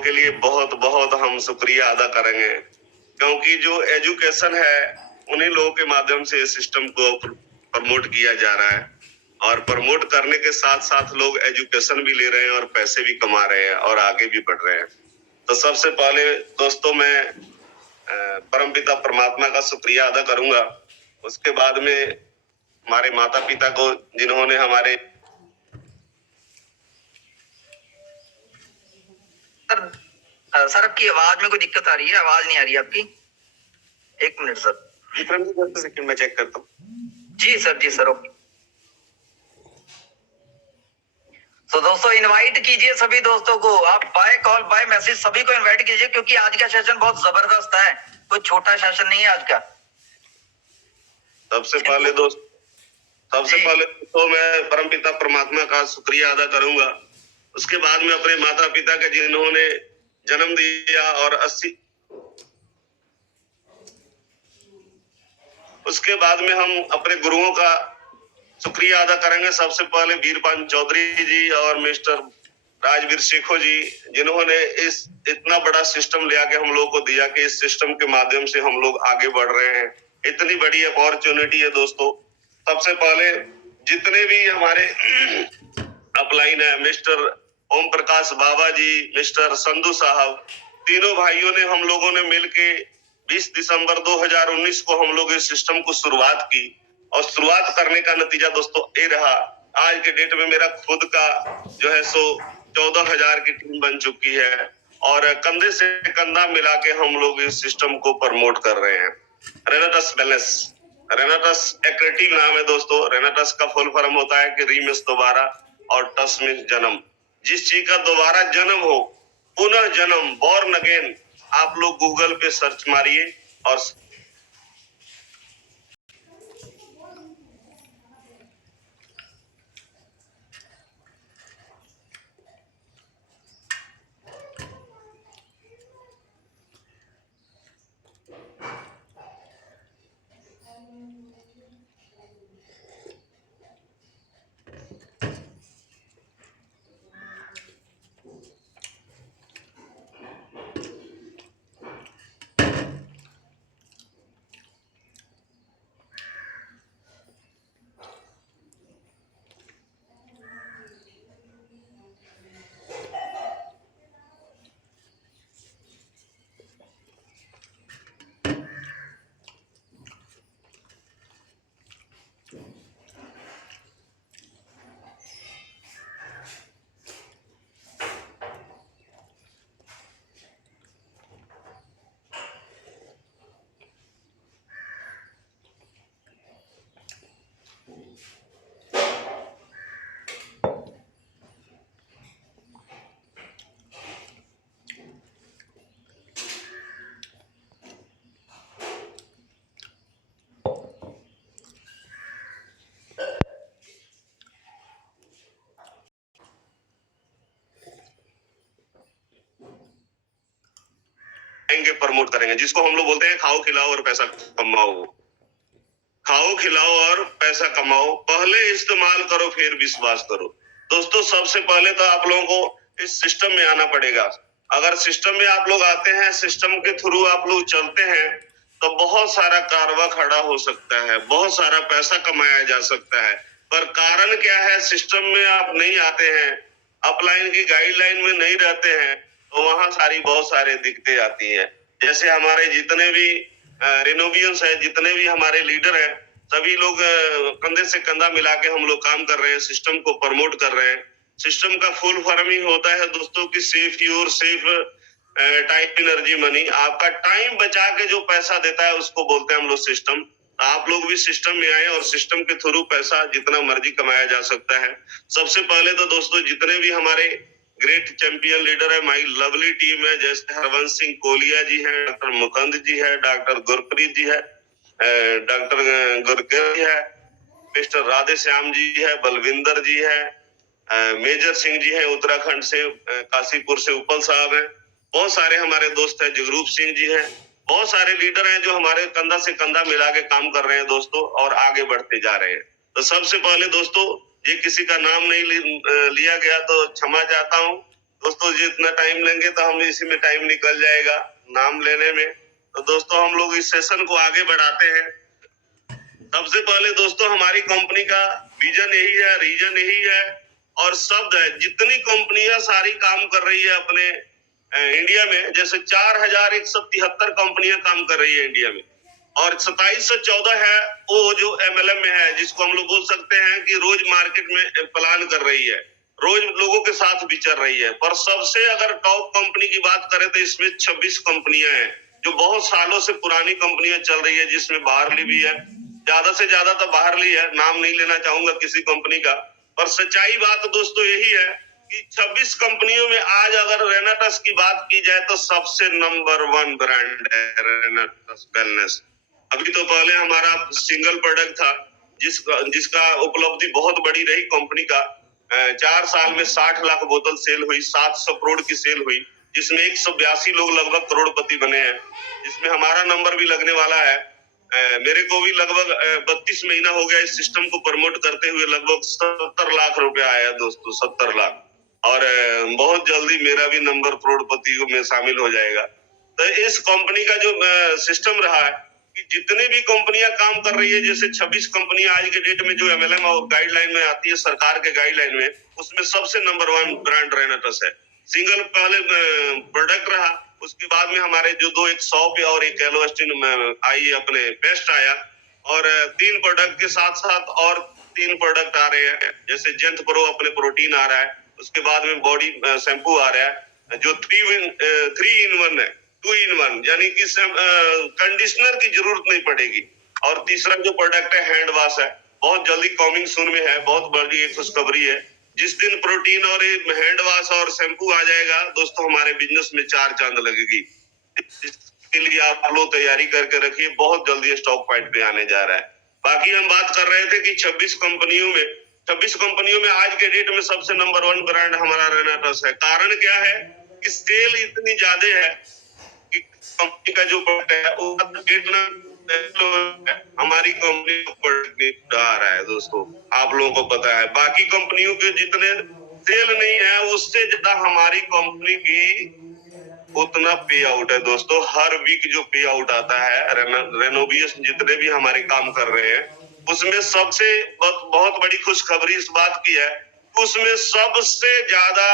के लिए बहुत बहुत हम शुक्रिया अदा करेंगे, क्योंकि जो एजुकेशन है उन्हीं लोगों के माध्यम से इस सिस्टम को प्रमोट किया जा रहा है, और प्रमोट करने के साथ साथ लोग एजुकेशन भी ले रहे हैं और पैसे भी कमा रहे हैं और आगे भी बढ़ रहे हैं। तो सबसे पहले दोस्तों मैं परमपिता परमात्मा का शुक्रिया अदा करूंगा। उसके बाद में हमारे माता पिता को, जिन्होंने हमारे सर आपकी आवाज में कोई दिक्कत आ रही है? आवाज नहीं आ रही आपकी। एक मिनट सर, सेकंड में चेक करता हूँ। जी सर ओके। तो दोस्तों इनवाइट कीजिए सभी दोस्तों को, आप बाय कॉल बाय मैसेज सभी को इनवाइट कीजिए, क्योंकि आज का सेशन बहुत जबरदस्त है, कोई छोटा सेशन नहीं है आज का। सबसे पहले तो मैं परमपिता परमात्मा का शुक्रिया अदा करूंगा। उसके बाद में अपने माता पिता के, जिन्होंने जन्म दिया, और 80 उसके बाद में हम अपने गुरुओं का शुक्रिया अदा करेंगे। सबसे पहले वीरपान चौधरी जी और मिस्टर राजवीर शेखो जी, जिन्होंने इस इतना बड़ा सिस्टम ले आके हम लोग को दिया कि इस सिस्टम के माध्यम से हम लोग आगे बढ़ रहे हैं। इतनी बड़ी अपॉर्चुनिटी है दोस्तों। सबसे पहले जितने भी हमारे अपलाइन है, मिस्टर ओम प्रकाश बाबा जी, मिस्टर संधू साहब, तीनों भाइयों ने, हम लोगों ने मिलके 20 दिसंबर 2019 को हम लोग इस सिस्टम को शुरुआत की, और शुरुआत करने का नतीजा दोस्तों ये रहा। आज के डेट में मेरा खुद का जो है सो 14,000 की टीम बन चुकी है, और कंधे से कंधा मिला के हम लोग इस सिस्टम को प्रमोट कर रहे हैं। रेनाटस वेलनेस, रेनाटस एक्रेटिव नाम है दोस्तों। रेनाटस का फुल फॉर्म होता है कि री मीन्स दोबारा, और टस मीन्स जन्म। जिस चीज का दोबारा जन्म हो, पुनः जन्म, बॉर्न अगेन, आप लोग गूगल पे सर्च मारिए और प्रमोट करेंगे, जिसको हम लोग बोलते हैं खाओ खिलाओ और पैसा कमाओ। खाओ खिलाओ और पैसा कमाओ, पहले इस्तेमाल करो फिर विश्वास करो। दोस्तों सबसे पहले तो आप लोगों को इस सिस्टम में आना पड़ेगा। अगर सिस्टम में आप लोग आते हैं, सिस्टम के थ्रू आप लोग चलते हैं, तो बहुत सारा कारवा खड़ा हो सकता है, बहुत सारा पैसा कमाया जा सकता है। पर कारण क्या है, सिस्टम में आप नहीं आते हैं, अपलाइन की गाइडलाइन में नहीं रहते हैं, तो वहां बहुत सारे दिक्कतें आती हैं। जैसे हमारे जितने भी रिनोवियंस है, जितने भी हमारे लीडर हैं, सभी लोग कंधे से कंधा मिला के हम लोग काम कर रहे हैं, सिस्टम को प्रमोट कर रहे हैं। सिस्टम का फुल फॉर्म ही होता है दोस्तों कि safe your safe time energy money. आपका टाइम बचा के जो पैसा देता है उसको बोलते हैं हम लोग सिस्टम। आप लोग भी सिस्टम में आए और सिस्टम के थ्रू पैसा जितना मर्जी कमाया जा सकता है। सबसे पहले तो दोस्तों जितने भी हमारे ग्रेट चैंपियन लीडर है, माई लवली टीम है, जैसे हरवंश सिंह कोलिया जी है, डॉक्टर मुकंद जी है, डॉक्टर गुरप्रीत जी है, डॉक्टर गुरकेल जी है, मिस्टर राधे श्याम जी है, बलविंदर जी है, मेजर सिंह जी है उत्तराखंड से, काशीपुर से उपल साहब है, बहुत सारे हमारे दोस्त है, जगरूप सिंह जी है, बहुत सारे लीडर हैं जो हमारे कंधा से कंधा मिला के काम कर रहे हैं दोस्तों, और आगे बढ़ते जा रहे हैं। तो सबसे पहले दोस्तों, ये किसी का नाम नहीं लिया गया तो क्षमा चाहता हूँ, दोस्तों जितना टाइम लेंगे तो हम इसी में टाइम निकल जाएगा नाम लेने में। तो दोस्तों हम लोग इस सेशन को आगे बढ़ाते हैं। सबसे पहले दोस्तों हमारी कंपनी का विजन यही है, रीजन यही है और शब्द है। जितनी कंपनियां सारी काम कर रही है अपने इंडिया में, जैसे 4173 कंपनियां काम कर रही है इंडिया में और 2714 है वो जो MLM में है, जिसको हम लोग बोल सकते हैं कि रोज मार्केट में प्लान कर रही है, रोज लोगों के साथ विचर रही है। पर सबसे अगर टॉप कंपनी की बात करें तो इसमें 26 कंपनियां हैं जो बहुत सालों से पुरानी कंपनियां चल रही है, जिसमें बाहरली भी है, ज्यादा से ज्यादा तो बाहरली है, नाम नहीं लेना चाहूंगा किसी कंपनी का। पर सच्चाई बात दोस्तों यही है कि 26 कंपनियों में आज अगर रेनाटस की बात की जाए तो सबसे नंबर 1 ब्रांड है रेनाटस वेलनेस। अभी तो पहले हमारा सिंगल प्रोडक्ट था जिसका उपलब्धि बहुत बड़ी रही कंपनी का। 4 साल में 60 लाख बोतल सेल हुई, 700 करोड़ की सेल हुई, जिसमें 182 लोग लगभग करोड़पति बने हैं, जिसमें हमारा नंबर भी लगने वाला है। मेरे को भी लगभग 32 महीना हो गया इस सिस्टम को प्रमोट करते हुए, लगभग 70 लाख रुपया आया दोस्तों, 70 लाख। और बहुत जल्दी मेरा भी नंबर करोड़पति में शामिल हो जाएगा। तो इस कंपनी का जो सिस्टम रहा है कि जितनी भी कंपनियां काम कर रही है, जैसे 26 कंपनियां आज के डेट में जो MLM और गाइडलाइन में आती है सरकार के गाइडलाइन में, उसमें सबसे नंबर 1 ब्रांड रेनाटस है। सिंगल पहले प्रोडक्ट रहा, उसके बाद में हमारे जो 2 एक सॉप और एक एलोस्टिन आई, अपने बेस्ट आया, और 3 प्रोडक्ट के साथ साथ और 3 प्रोडक्ट आ रहे हैं, जैसे जेंथ प्रो अपने प्रोटीन आ रहा है, उसके बाद में बॉडी शैम्पू आ रहा है जो 3 in 1 है, 2 in 1, यानी कि कंडीशनर की जरूरत नहीं पड़ेगी। और तीसरा जो प्रोडक्ट है हैंड वॉश है, बहुत जल्दी कमिंग सून में है, बहुत बड़ी एक खुशखबरी है। जिस दिन प्रोटीन और हैंड वॉश और शैम्पू आ जाएगा दोस्तों, हमारे बिजनेस में 4 चांद लगेगी। इसके लिए आप लोग तैयारी करके रखिए, बहुत जल्दी स्टॉक पॉइंट पे आने जा रहा है। बाकी हम बात कर रहे थे कि 26 कंपनियों में आज के डेट में सबसे नंबर 1 ब्रांड हमारा रेनाटस है। कारण क्या है कि सेल इतनी ज्यादा है कि कंपनी का जो प्रोडक्ट है वो हमारी कंपनी को आ रहा है दोस्तों, आप लोगों को पता है। बाकी कंपनियों के जितने सेल नहीं है, उससे ज्यादा हमारी कंपनी की उतना पे आउट है दोस्तों। हर वीक जो पे आउट आता है रेनोवियस जितने भी हमारे काम कर रहे हैं, उसमें सबसे बहुत बड़ी खुशखबरी इस बात की है, उसमें सबसे ज्यादा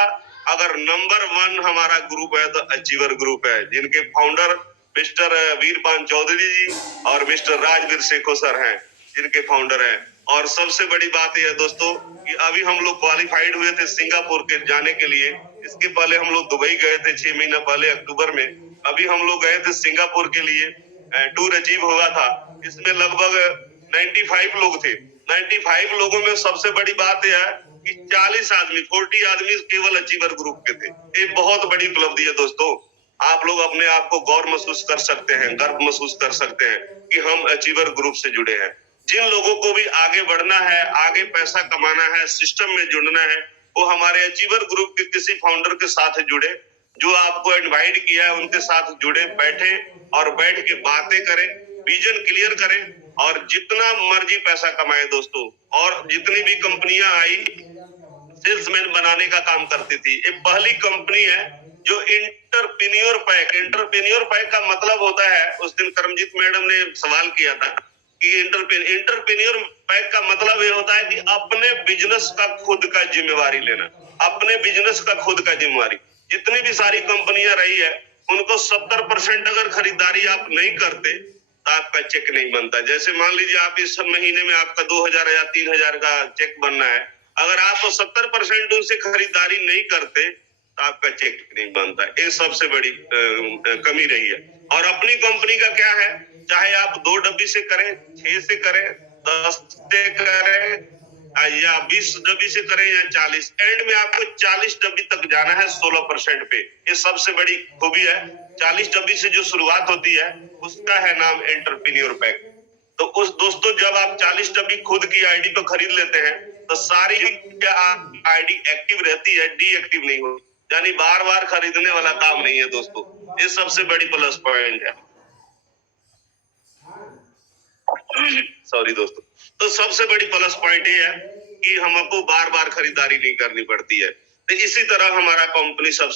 अगर नंबर 1 हमारा ग्रुप है तो अचीवर ग्रुप है, जिनके फाउंडर मिस्टर वीरपान चौधरी जी और मिस्टर राजवीर शेखो सर हैं, जिनके फाउंडर हैं। और सबसे बड़ी बात यह है दोस्तों कि अभी हम लोग क्वालिफाइड हुए थे सिंगापुर के जाने के लिए। इसके पहले हम लोग दुबई गए थे 6 महीना पहले अक्टूबर में। अभी हम लोग गए थे सिंगापुर के लिए, टूर अचीव हुआ था। इसमें लगभग 95 लोग थे। 95 लोगों में सबसे बड़ी बात यह है कि 40 आदमी केवल अचीवर ग्रुप के थे। एक बहुत बड़ी उपलब्धि है दोस्तों। आप लोग अपने आप को गौर महसूस कर सकते हैं, गर्व महसूस कर सकते हैं कि हम अचीवर ग्रुप से जुड़े हैं। जिन लोगों को भी आगे बढ़ना है, आगे पैसा कमाना है, सिस्टम में जुड़ना है, वो हमारे अचीवर ग्रुप के किसी फाउंडर के साथ जुड़े, जो आपको इनवाइट किया है उनके साथ जुड़े, बैठे और बैठ के बातें करें, विजन क्लियर करें और जितना मर्जी पैसा कमाए दोस्तों। और जितनी भी कंपनियां आई सेल्समैन बनाने का काम करती थी, ये पहली कंपनी है जो इंटरप्रेन्योर पैक का मतलब होता है, उस दिन करमजीत मैडम ने सवाल किया था कि इंटरप्रेन्योर पैक का मतलब ये होता है कि अपने बिजनेस का खुद का जिम्मेवारी लेना, अपने बिजनेस का खुद का जिम्मेवारी। जितनी भी सारी कंपनियां रही है उनको 70% अगर खरीदारी आप नहीं करते तो आपका चेक नहीं बनता। जैसे मान लीजिए आप इस महीने में आपका 2000 या 3000 का चेक बनना है, अगर आप 70% उनसे खरीदारी नहीं करते तो आपका चेक नहीं बनता। ये सबसे बड़ी कमी रही है। और अपनी कंपनी का क्या है, चाहे आप 2 डब्बी से करें, 6 से करें, 10 से करें या 20 डब्बी से करें या 40, एंड में आपको 40 डब्बी तक जाना है 16% पे। ये सबसे बड़ी खूबी है। 40 डब्बी से जो शुरुआत होती है उसका है नाम एंटरप्रेन्योर पैक। तो उस दोस्तों जब आप 40 डब्बी खुद की आईडी पे खरीद लेते हैं तो सारी आईडी एक्टिव रहती है, डीएक्टिव नहीं होती, यानी बार बार खरीदने वाला काम नहीं है दोस्तों। ये सबसे बड़ी प्लस पॉइंट है। सॉरी दोस्तों। तो सबसे बड़ी प्लस पॉइंट ये है कि हमको बार बार खरीदारी नहीं करनी पड़ती है। तो इसी तरह हमारा कंपनी सब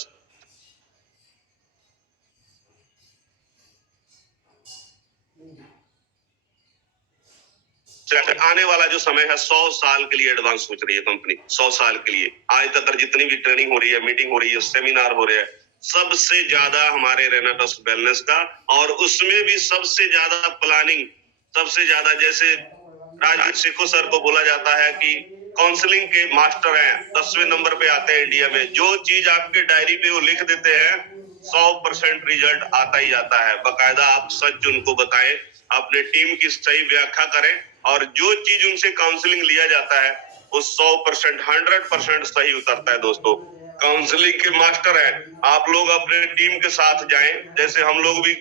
आने वाला जो समय है 100 साल के लिए एडवांस सोच रही है कंपनी। 100 साल के लिए आज तक जितनी भी ट्रेनिंग हो रही है, मीटिंग हो रही है, सेमिनार हो रहे हैं, सबसे ज्यादा हमारे रेनाटस वेलनेस का, और उसमें भी सबसे ज्यादा प्लानिंग, सबसे ज्यादा जैसे राजीव सेखो सर को बोला जाता है कि काउंसलिंग के मास्टर हैं, 10वें नंबर पे आते हैं इंडिया में। जो चीज आपके डायरी पे वो लिख देते हैं 100% रिजल्ट आता ही आता है। बकायदा आप सच उनको बताएं, अपने टीम की सही व्याख्या करें, और जो चीज उनसे काउंसलिंग लिया जाता है वो 100% 100% सही उतरता है दोस्तों। काउंसलिंग के मास्टर हैं, आप लोग अपने टीम के साथ जाएं। जैसे हम लोग भी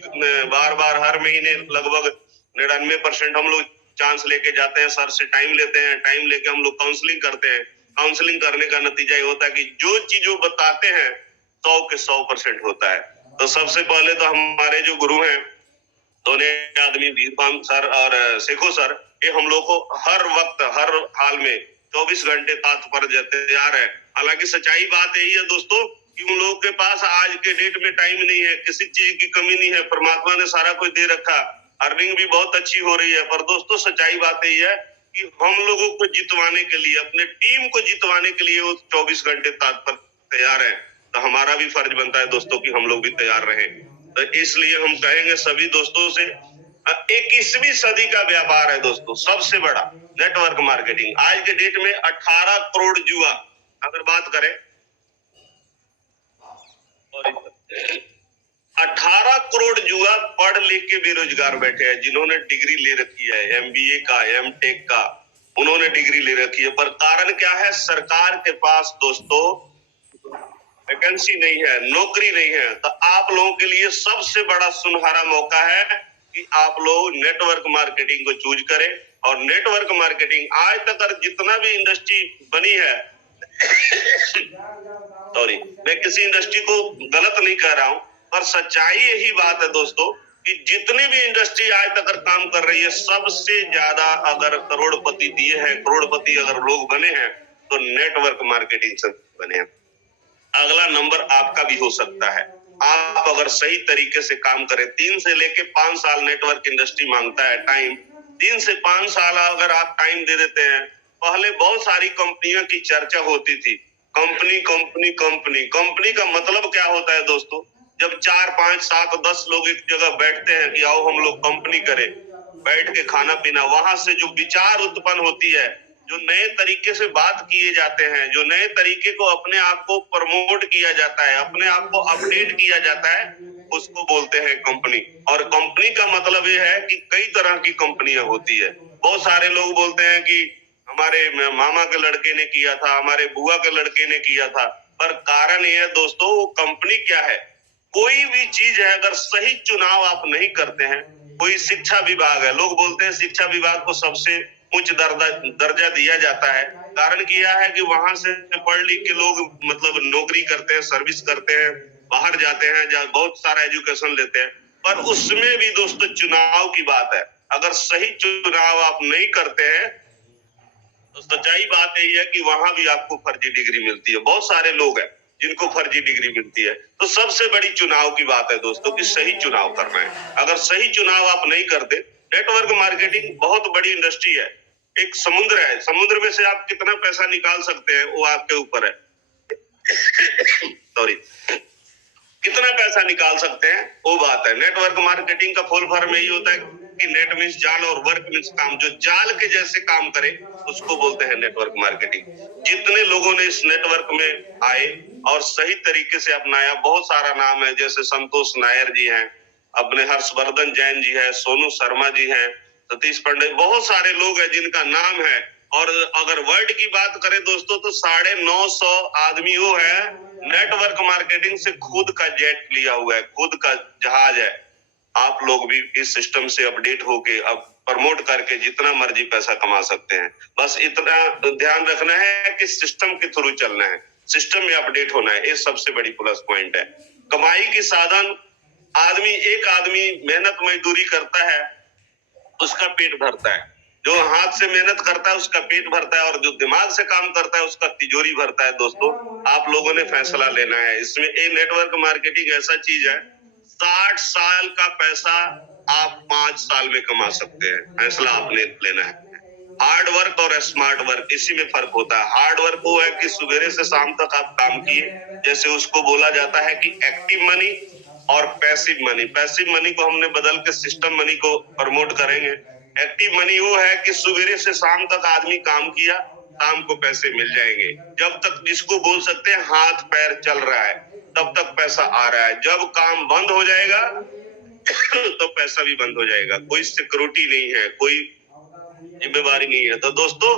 बार बार हर महीने लगभग 99% हम लोग चांस लेके जाते हैं, सर से टाइम लेते हैं, टाइम लेके हम लोग काउंसलिंग करते हैं। काउंसलिंग करने का नतीजा ये होता है कि जो चीज वो बताते हैं 100 के 100% होता है। तो सबसे पहले तो हमारे जो गुरु हैं दोनों आदमी, वीरपाल सर और सेखो सर, ये हम लोग को हर वक्त हर हाल में 24 घंटे तत्पर तैयार है। हालांकि सच्चाई बात यही है दोस्तों कि उन लोगों के पास आज के डेट में टाइम नहीं है, किसी चीज की कमी नहीं है, परमात्मा ने सारा कुछ दे रखा, अर्निंग भी बहुत अच्छी हो रही है। पर दोस्तों सच्चाई बात यही है कि हम लोगों को जितवाने के लिए, अपने टीम को जितवाने के लिए वो 24 घंटे तत्पर तैयार है। तो हमारा भी फर्ज बनता है दोस्तों कि हम लोग भी तैयार रहें। तो इसलिए हम कहेंगे सभी दोस्तों से, 21वीं सदी का व्यापार है दोस्तों, सबसे बड़ा नेटवर्क मार्केटिंग। आज के डेट में 18 करोड़ युवा अगर बात करें, 18 करोड़ युवा पढ़ लिख के बेरोजगार बैठे हैं, जिन्होंने डिग्री ले रखी है, MBA का, M.Tech का, उन्होंने डिग्री ले रखी है। पर कारण क्या है? सरकार के पास दोस्तों वैकेंसी नहीं है, नौकरी नहीं है। तो आप लोगों के लिए सबसे बड़ा सुनहरा मौका है कि आप लोग नेटवर्क मार्केटिंग को चूज करें। और नेटवर्क मार्केटिंग आज तक जितना भी इंडस्ट्री बनी है सॉरी, मैं किसी इंडस्ट्री को गलत नहीं कह रहा हूं, पर सच्चाई यही बात है दोस्तों कि जितनी भी इंडस्ट्री आज तक काम कर रही है, सबसे ज्यादा अगर करोड़पति दिए हैं, करोड़पति अगर लोग बने हैं तो नेटवर्क मार्केटिंग से बने हैं। अगला नंबर आपका भी हो सकता है, आप अगर सही तरीके से काम करें। 3 से लेके 5 साल नेटवर्क इंडस्ट्री मांगता है टाइम। 3 से 5 साल अगर आप टाइम दे देते हैं, पहले बहुत सारी कंपनियों की चर्चा होती थी, कंपनी कंपनी कंपनी। कंपनी का मतलब क्या होता है दोस्तों? जब 4 5 7 10 लोग एक जगह बैठते हैं कि आओ हम लोग कंपनी करें, बैठ के खाना पीना, वहां से जो विचार उत्पन्न होती है, जो नए तरीके से बात किए जाते हैं, जो नए तरीके को अपने आप को प्रमोट किया जाता है, अपने आप को अपडेट किया जाता है, उसको बोलते हैं कंपनी। और कंपनी का मतलब ये है कि कई तरह की कंपनियां होती है। बहुत सारे लोग बोलते हैं कि हमारे मामा के लड़के ने किया था, हमारे बुआ के लड़के ने किया था। पर कारण ये है दोस्तों, वो कंपनी क्या है? कोई भी चीज है, अगर सही चुनाव आप नहीं करते हैं, कोई शिक्षा विभाग है, लोग बोलते हैं शिक्षा विभाग को सबसे उच्च दर्जा दिया जाता है। कारण किया है कि वहां से पढ़ लिख के लोग मतलब नौकरी करते हैं, सर्विस करते हैं, बाहर जाते हैं, जहाँ बहुत सारा एजुकेशन लेते हैं। पर उसमें भी दोस्तों चुनाव की बात है। अगर सही चुनाव आप नहीं करते हैं तो सच्चाई बात यही है कि वहां भी आपको फर्जी डिग्री मिलती है। बहुत सारे लोग हैं जिनको फर्जी डिग्री मिलती है। तो सबसे बड़ी चुनाव की बात है दोस्तों कि सही चुनाव करना है। अगर सही चुनाव आप नहीं करते, नेटवर्क मार्केटिंग बहुत बड़ी इंडस्ट्री है, एक समुद्र है, समुद्र में से आप कितना पैसा निकाल सकते हैं वो आपके ऊपर है। सॉरी, कितना पैसा निकाल सकते हैं वो बात है। नेटवर्क मार्केटिंग का फुल फॉर्म यही होता है कि नेट मीन्स जाल और वर्क मीन्स काम। जो जाल के जैसे काम करे उसको बोलते हैं नेटवर्क मार्केटिंग। जितने लोगों ने इस नेटवर्क में आए और सही तरीके से अपनाया, बहुत सारा नाम है, जैसे संतोष नायर जी हैं, अपने हर्षवर्धन जैन जी है, सोनू शर्मा जी हैं, सतीश पंडित, बहुत सारे लोग हैं जिनका नाम है। और अगर वर्ल्ड की बात करें दोस्तों तो 950 आदमी वो है नेटवर्क मार्केटिंग से खुद का जेट लिया हुआ है, खुद का जहाज है। आप लोग भी इस सिस्टम से अपडेट होके अब प्रमोट करके जितना मर्जी पैसा कमा सकते हैं। बस इतना ध्यान रखना है कि सिस्टम के थ्रू चलना है, सिस्टम में अपडेट होना है, ये सबसे बड़ी प्लस पॉइंट है। कमाई की साधन एक आदमी मेहनत मजदूरी करता है, उसका पेट भरता है। जो हाथ से मेहनत करता है उसका पेट भरता है, और जो दिमाग से काम करता है उसका तिजोरी भरता है। दोस्तों, आप लोगों ने फैसला लेना है इसमें। ये नेटवर्क मार्केटिंग ऐसा चीज है, 60 साल का पैसा आप 5 साल में कमा सकते हैं। फैसला आपने लेना है। हार्ड वर्क और स्मार्ट वर्क, इसी में फर्क होता है। हार्ड वर्क वो है कि सुबह से शाम तक आप काम किए, जैसे उसको बोला जाता है कि एक्टिव मनी और पैसिव मनी। पैसिव मनी को हमने बदल के सिस्टम मनी को प्रमोट करेंगे। एक्टिव मनी वो है कि सुबह से शाम तक आदमी काम किया, शाम को पैसे मिल जाएंगे। जब तक जिसको बोल सकते हैं हाथ पैर चल रहा है, तब तक पैसा आ रहा है। जब काम बंद हो जाएगा तो पैसा भी बंद हो जाएगा। कोई सिक्योरिटी नहीं है, कोई जिम्मेवारी नहीं है। तो दोस्तों,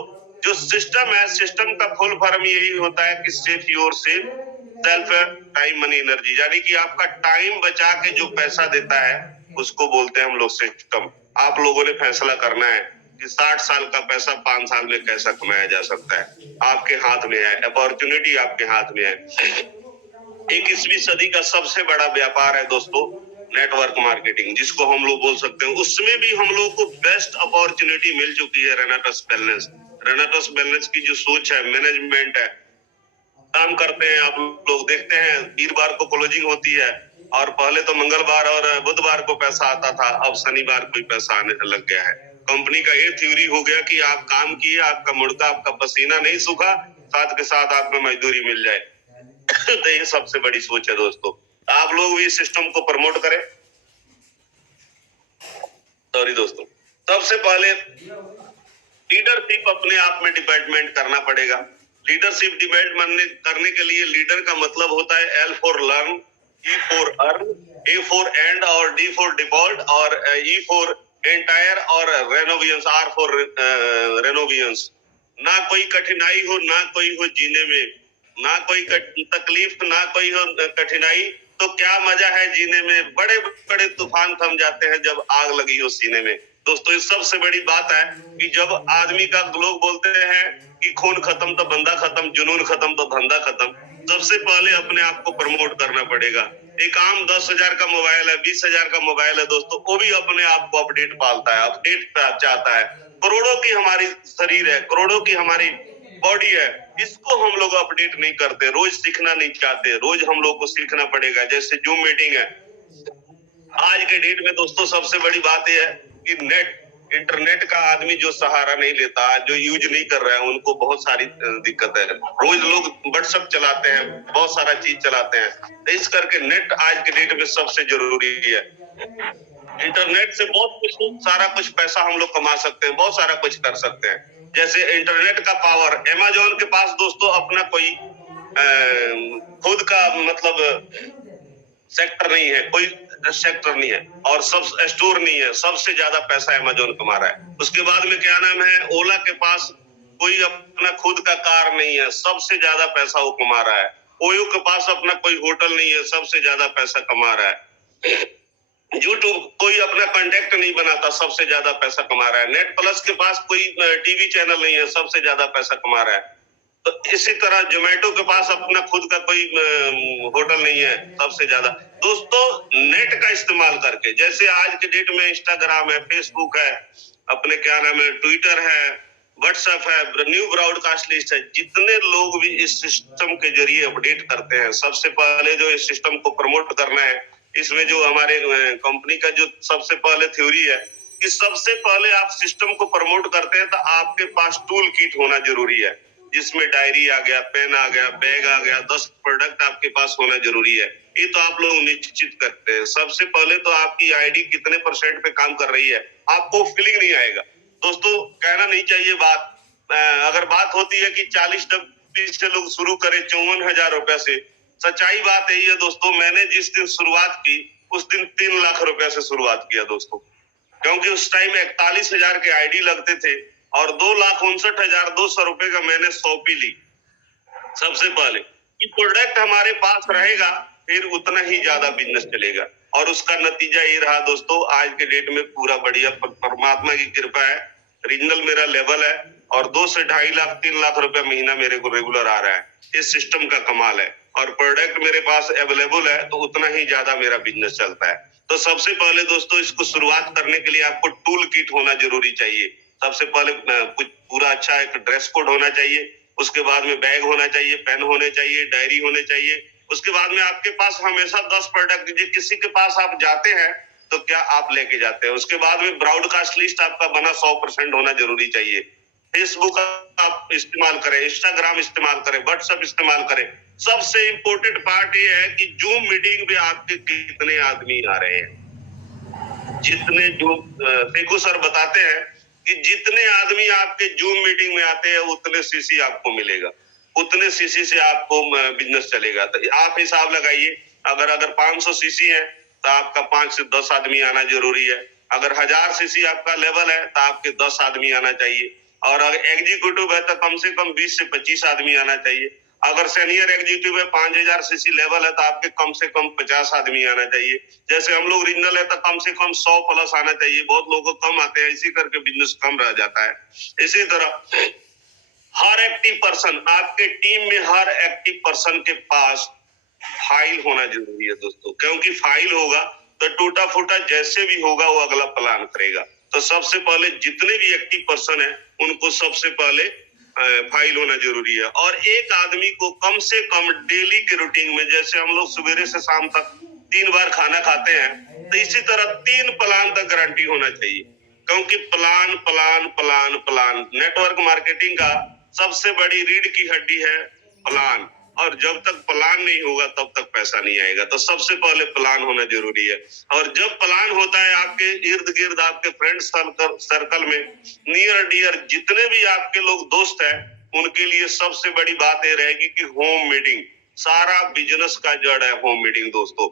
जो सिस्टम है, सिस्टम का फुल फॉर्म यही होता है कि safe your safe self time money energy, यानी कि आपका टाइम बचा के जो पैसा देता है उसको बोलते हैं हम लोग सिस्टम। आप लोगों ने फैसला करना है कि 60 साल का पैसा 5 साल में कैसा कमाया जा सकता है। आपके हाथ में है, अपॉर्चुनिटी आपके हाथ में है। 21वीं सदी का सबसे बड़ा व्यापार है दोस्तों नेटवर्क मार्केटिंग, जिसको हम लोग बोल सकते हैं। उसमें भी हम लोग को बेस्ट अपॉर्चुनिटी मिल चुकी है रेनाटस वेलनेस। रेनाटस वेलनेस की जो सोच है, मैनेजमेंट है, काम करते हैं। आप लोग देखते हैं वीरवार को क्लोजिंग होती है, और पहले तो मंगलवार और बुधवार को पैसा आता था, अब शनिवार को ही पैसा आने लग गया है। कंपनी का ये थ्योरी हो गया कि आप काम किए, आपका मुड़का, आपका पसीना नहीं सूखा, साथ के साथ आपको मजदूरी मिल जाए। तो ये सबसे बड़ी सोच है दोस्तों। आप लोग भी सिस्टम को प्रमोट करें। सॉरी दोस्तों, सबसे पहले लीडरशिप अपने आप में डिवेलपमेंट करना पड़ेगा। लीडरशिप डिवेलपमेंट करने के लिए लीडर का मतलब होता है L for learn, E for earn, A for and और D फॉर डिफॉल्ट और E फॉर एंटायर और रेनोवियंस, R फॉर रेनोवियंस। ना कोई कठिनाई हो, ना कोई हो जीने में, ना कोई तकलीफ, ना कोई हो कठिनाई, तो क्या मजा है जीने में। बड़े बड़े तूफान थम जाते हैं जब आग लगी हो सीने में। दोस्तों, इस सबसे बड़ी बात है कि जब आदमी का, लोग बोलते हैं कि खून खत्म तो बंदा खत्म, जुनून खत्म तो धंधा खत्म। सबसे पहले अपने आप को प्रमोट करना पड़ेगा। एक आम 10,000 का मोबाइल है, 20,000 का मोबाइल है दोस्तों, वो भी अपने आप को अपडेट पालता है, अपडेट चाहता है। करोड़ों की हमारी शरीर है, करोड़ों की हमारी बॉडी है, इसको हम लोग अपडेट नहीं करते, रोज सीखना नहीं चाहते। रोज हम लोग को सीखना पड़ेगा। जैसे जूम मीटिंग है आज के डेट में दोस्तों, सबसे बड़ी बात यह है कि इंटरनेट का आदमी जो सहारा नहीं लेता, जो यूज नहीं कर रहा है, उनको बहुत सारी दिक्कत है। रोज लोग व्हाट्सएप चलाते हैं, बहुत सारा चीज चलाते हैं, तो इस करके नेट आज के डेट में सबसे जरूरी है। इंटरनेट से बहुत कुछ, सारा कुछ पैसा हम लोग कमा सकते हैं, बहुत सारा कुछ कर सकते हैं। जैसे इंटरनेट का पावर, अमेज़न के पास दोस्तों अपना कोई खुद का मतलब सेक्टर नहीं है, कोई सेक्टर नहीं है, और सब स्टोर नहीं है। सबसे ज्यादा पैसा अमेज़न कमा रहा है। उसके बाद में क्या नाम है, ओला के पास कोई अपना खुद का कार नहीं है, सबसे ज्यादा पैसा वो कमा रहा है। ओयो के पास अपना कोई होटल नहीं है, सबसे ज्यादा पैसा कमा रहा है। यूट्यूब कोई अपना कॉन्टेक्ट नहीं बनाता, सबसे ज्यादा पैसा कमा रहा है। नेट प्लस के पास कोई टीवी चैनल नहीं है, सबसे ज्यादा पैसा कमा रहा है। तो इसी तरह जोमेटो के पास अपना खुद का कोई होटल नहीं है, सबसे ज्यादा। दोस्तों, नेट का इस्तेमाल करके, जैसे आज के डेट में इंस्टाग्राम है, फेसबुक है, अपने क्या नाम है, ट्विटर है, व्हाट्सएप है, न्यू ब्रॉडकास्ट लिस्ट है, जितने लोग भी इस सिस्टम के जरिए अपडेट करते हैं, सबसे पहले जो इस सिस्टम को प्रमोट करना है, इसमें जो हमारे कंपनी का जो सबसे पहले थ्योरी है कि सबसे पहले आप सिस्टम को प्रमोट करते हैं तो आपके पास टूल किट होना जरूरी है, जिसमें डायरी आ गया, पेन आ गया, बैग आ गया, 10 प्रोडक्ट आपके पास होना जरूरी है। ये तो आप लोग निश्चित करते हैं। सबसे पहले तो आपकी आईडी कितने % पे काम कर रही है, आपको फीलिंग नहीं आएगा। दोस्तों, कहना नहीं चाहिए बात, अगर बात होती है कि 40 डब्बी से लोग शुरू करें 54,000 रुपए से, सच्चाई बात यही है दोस्तों। मैंने जिस दिन शुरुआत की उस दिन 3 लाख रुपए से शुरुआत किया दोस्तों, क्योंकि उस टाइम 41,000 के आईडी लगते थे और 2,59,200 रुपए का मैंने सौंपी ली। सबसे पहले कि प्रोडक्ट हमारे पास रहेगा, फिर उतना ही ज्यादा बिजनेस चलेगा, और उसका नतीजा ये रहा दोस्तों। आज के डेट में पूरा बढ़िया, परमात्मा की कृपा है, रीजनल मेरा लेवल है, और 2 से 2.5 लाख 3 लाख रुपया महीना मेरे को रेगुलर आ रहा है। इस सिस्टम का कमाल है, और प्रोडक्ट मेरे पास अवेलेबल है, तो उतना ही ज्यादा मेरा बिजनेस चलता है। तो सबसे पहले दोस्तों, इसको शुरुआत करने के लिए आपको टूल किट होना जरूरी चाहिए। सबसे पहले कुछ पूरा अच्छा एक ड्रेस कोड होना चाहिए, उसके बाद में बैग होना चाहिए, पेन होने चाहिए, डायरी होने चाहिए, उसके बाद में आपके पास हमेशा 10 प्रोडक्ट, किसी के पास आप जाते हैं तो क्या आप लेके जाते हैं, उसके बाद में ब्रॉडकास्ट लिस्ट आपका बना 100% होना जरूरी चाहिए। फेसबुक आप इस्तेमाल करें, इंस्टाग्राम इस्तेमाल करें, व्हाट्सएप इस्तेमाल करें। सबसे इम्पोर्टेंट पार्ट ये है कि जूम मीटिंग में आपके कितने आदमी आ रहे हैं। जितने जो फेकू सर बताते हैं कि जितने आदमी आपके जूम मीटिंग में आते हैं उतने सीसी आपको मिलेगा, उतने सीसी से आपको बिजनेस चलेगा। तो आप हिसाब लगाइए, अगर 500 सीसी है तो आपका 5 से 10 आदमी आना जरूरी है। अगर 1000 सीसी आपका लेवल है तो आपके 10 आदमी आना चाहिए, और अगर एग्जीक्यूटिव है तो कम से कम 20 से 25 आदमी आना चाहिए। अगर सीनियर एग्जीक्यूटिव है 5000 सीसी लेवल है तो आपके कम से कम 50 आदमी आना चाहिए। जैसे हम लोग रीजनल है तो कम से कम 100 प्लस आना चाहिए, बहुत लोगों को कम आते हैं, इसी करके बिजनेस कम रह जाता है। इसी तरह हर एक्टिव पर्सन, आपके टीम में हर एक्टिव पर्सन के पास फाइल होना जरूरी है दोस्तों, क्योंकि फाइल होगा तो टूटा फूटा जैसे भी होगा वो अगला प्लान करेगा। तो सबसे पहले जितने भी एक्टिव पर्सन है उनको सबसे पहले फाइल होना जरूरी है। और एक आदमी को कम से कम डेली के रूटीन में, जैसे हम लोग सवेरे से शाम तक 3 बार खाना खाते हैं, तो इसी तरह 3 प्लान तक गारंटी होना चाहिए, क्योंकि plan plan plan plan network marketing का सबसे बड़ी रीढ़ की हड्डी है प्लान। और जब तक प्लान नहीं होगा तब तक पैसा नहीं आएगा। तो सबसे पहले प्लान होना जरूरी है। और जब प्लान होता है आपके इर्द गिर्द, आपके फ्रेंड सर्कल में नियर डियर जितने भी आपके लोग दोस्त हैं, उनके लिए सबसे बड़ी बात ये रहेगी कि होम मीटिंग, सारा बिजनेस का जड़ है होम मीटिंग दोस्तों।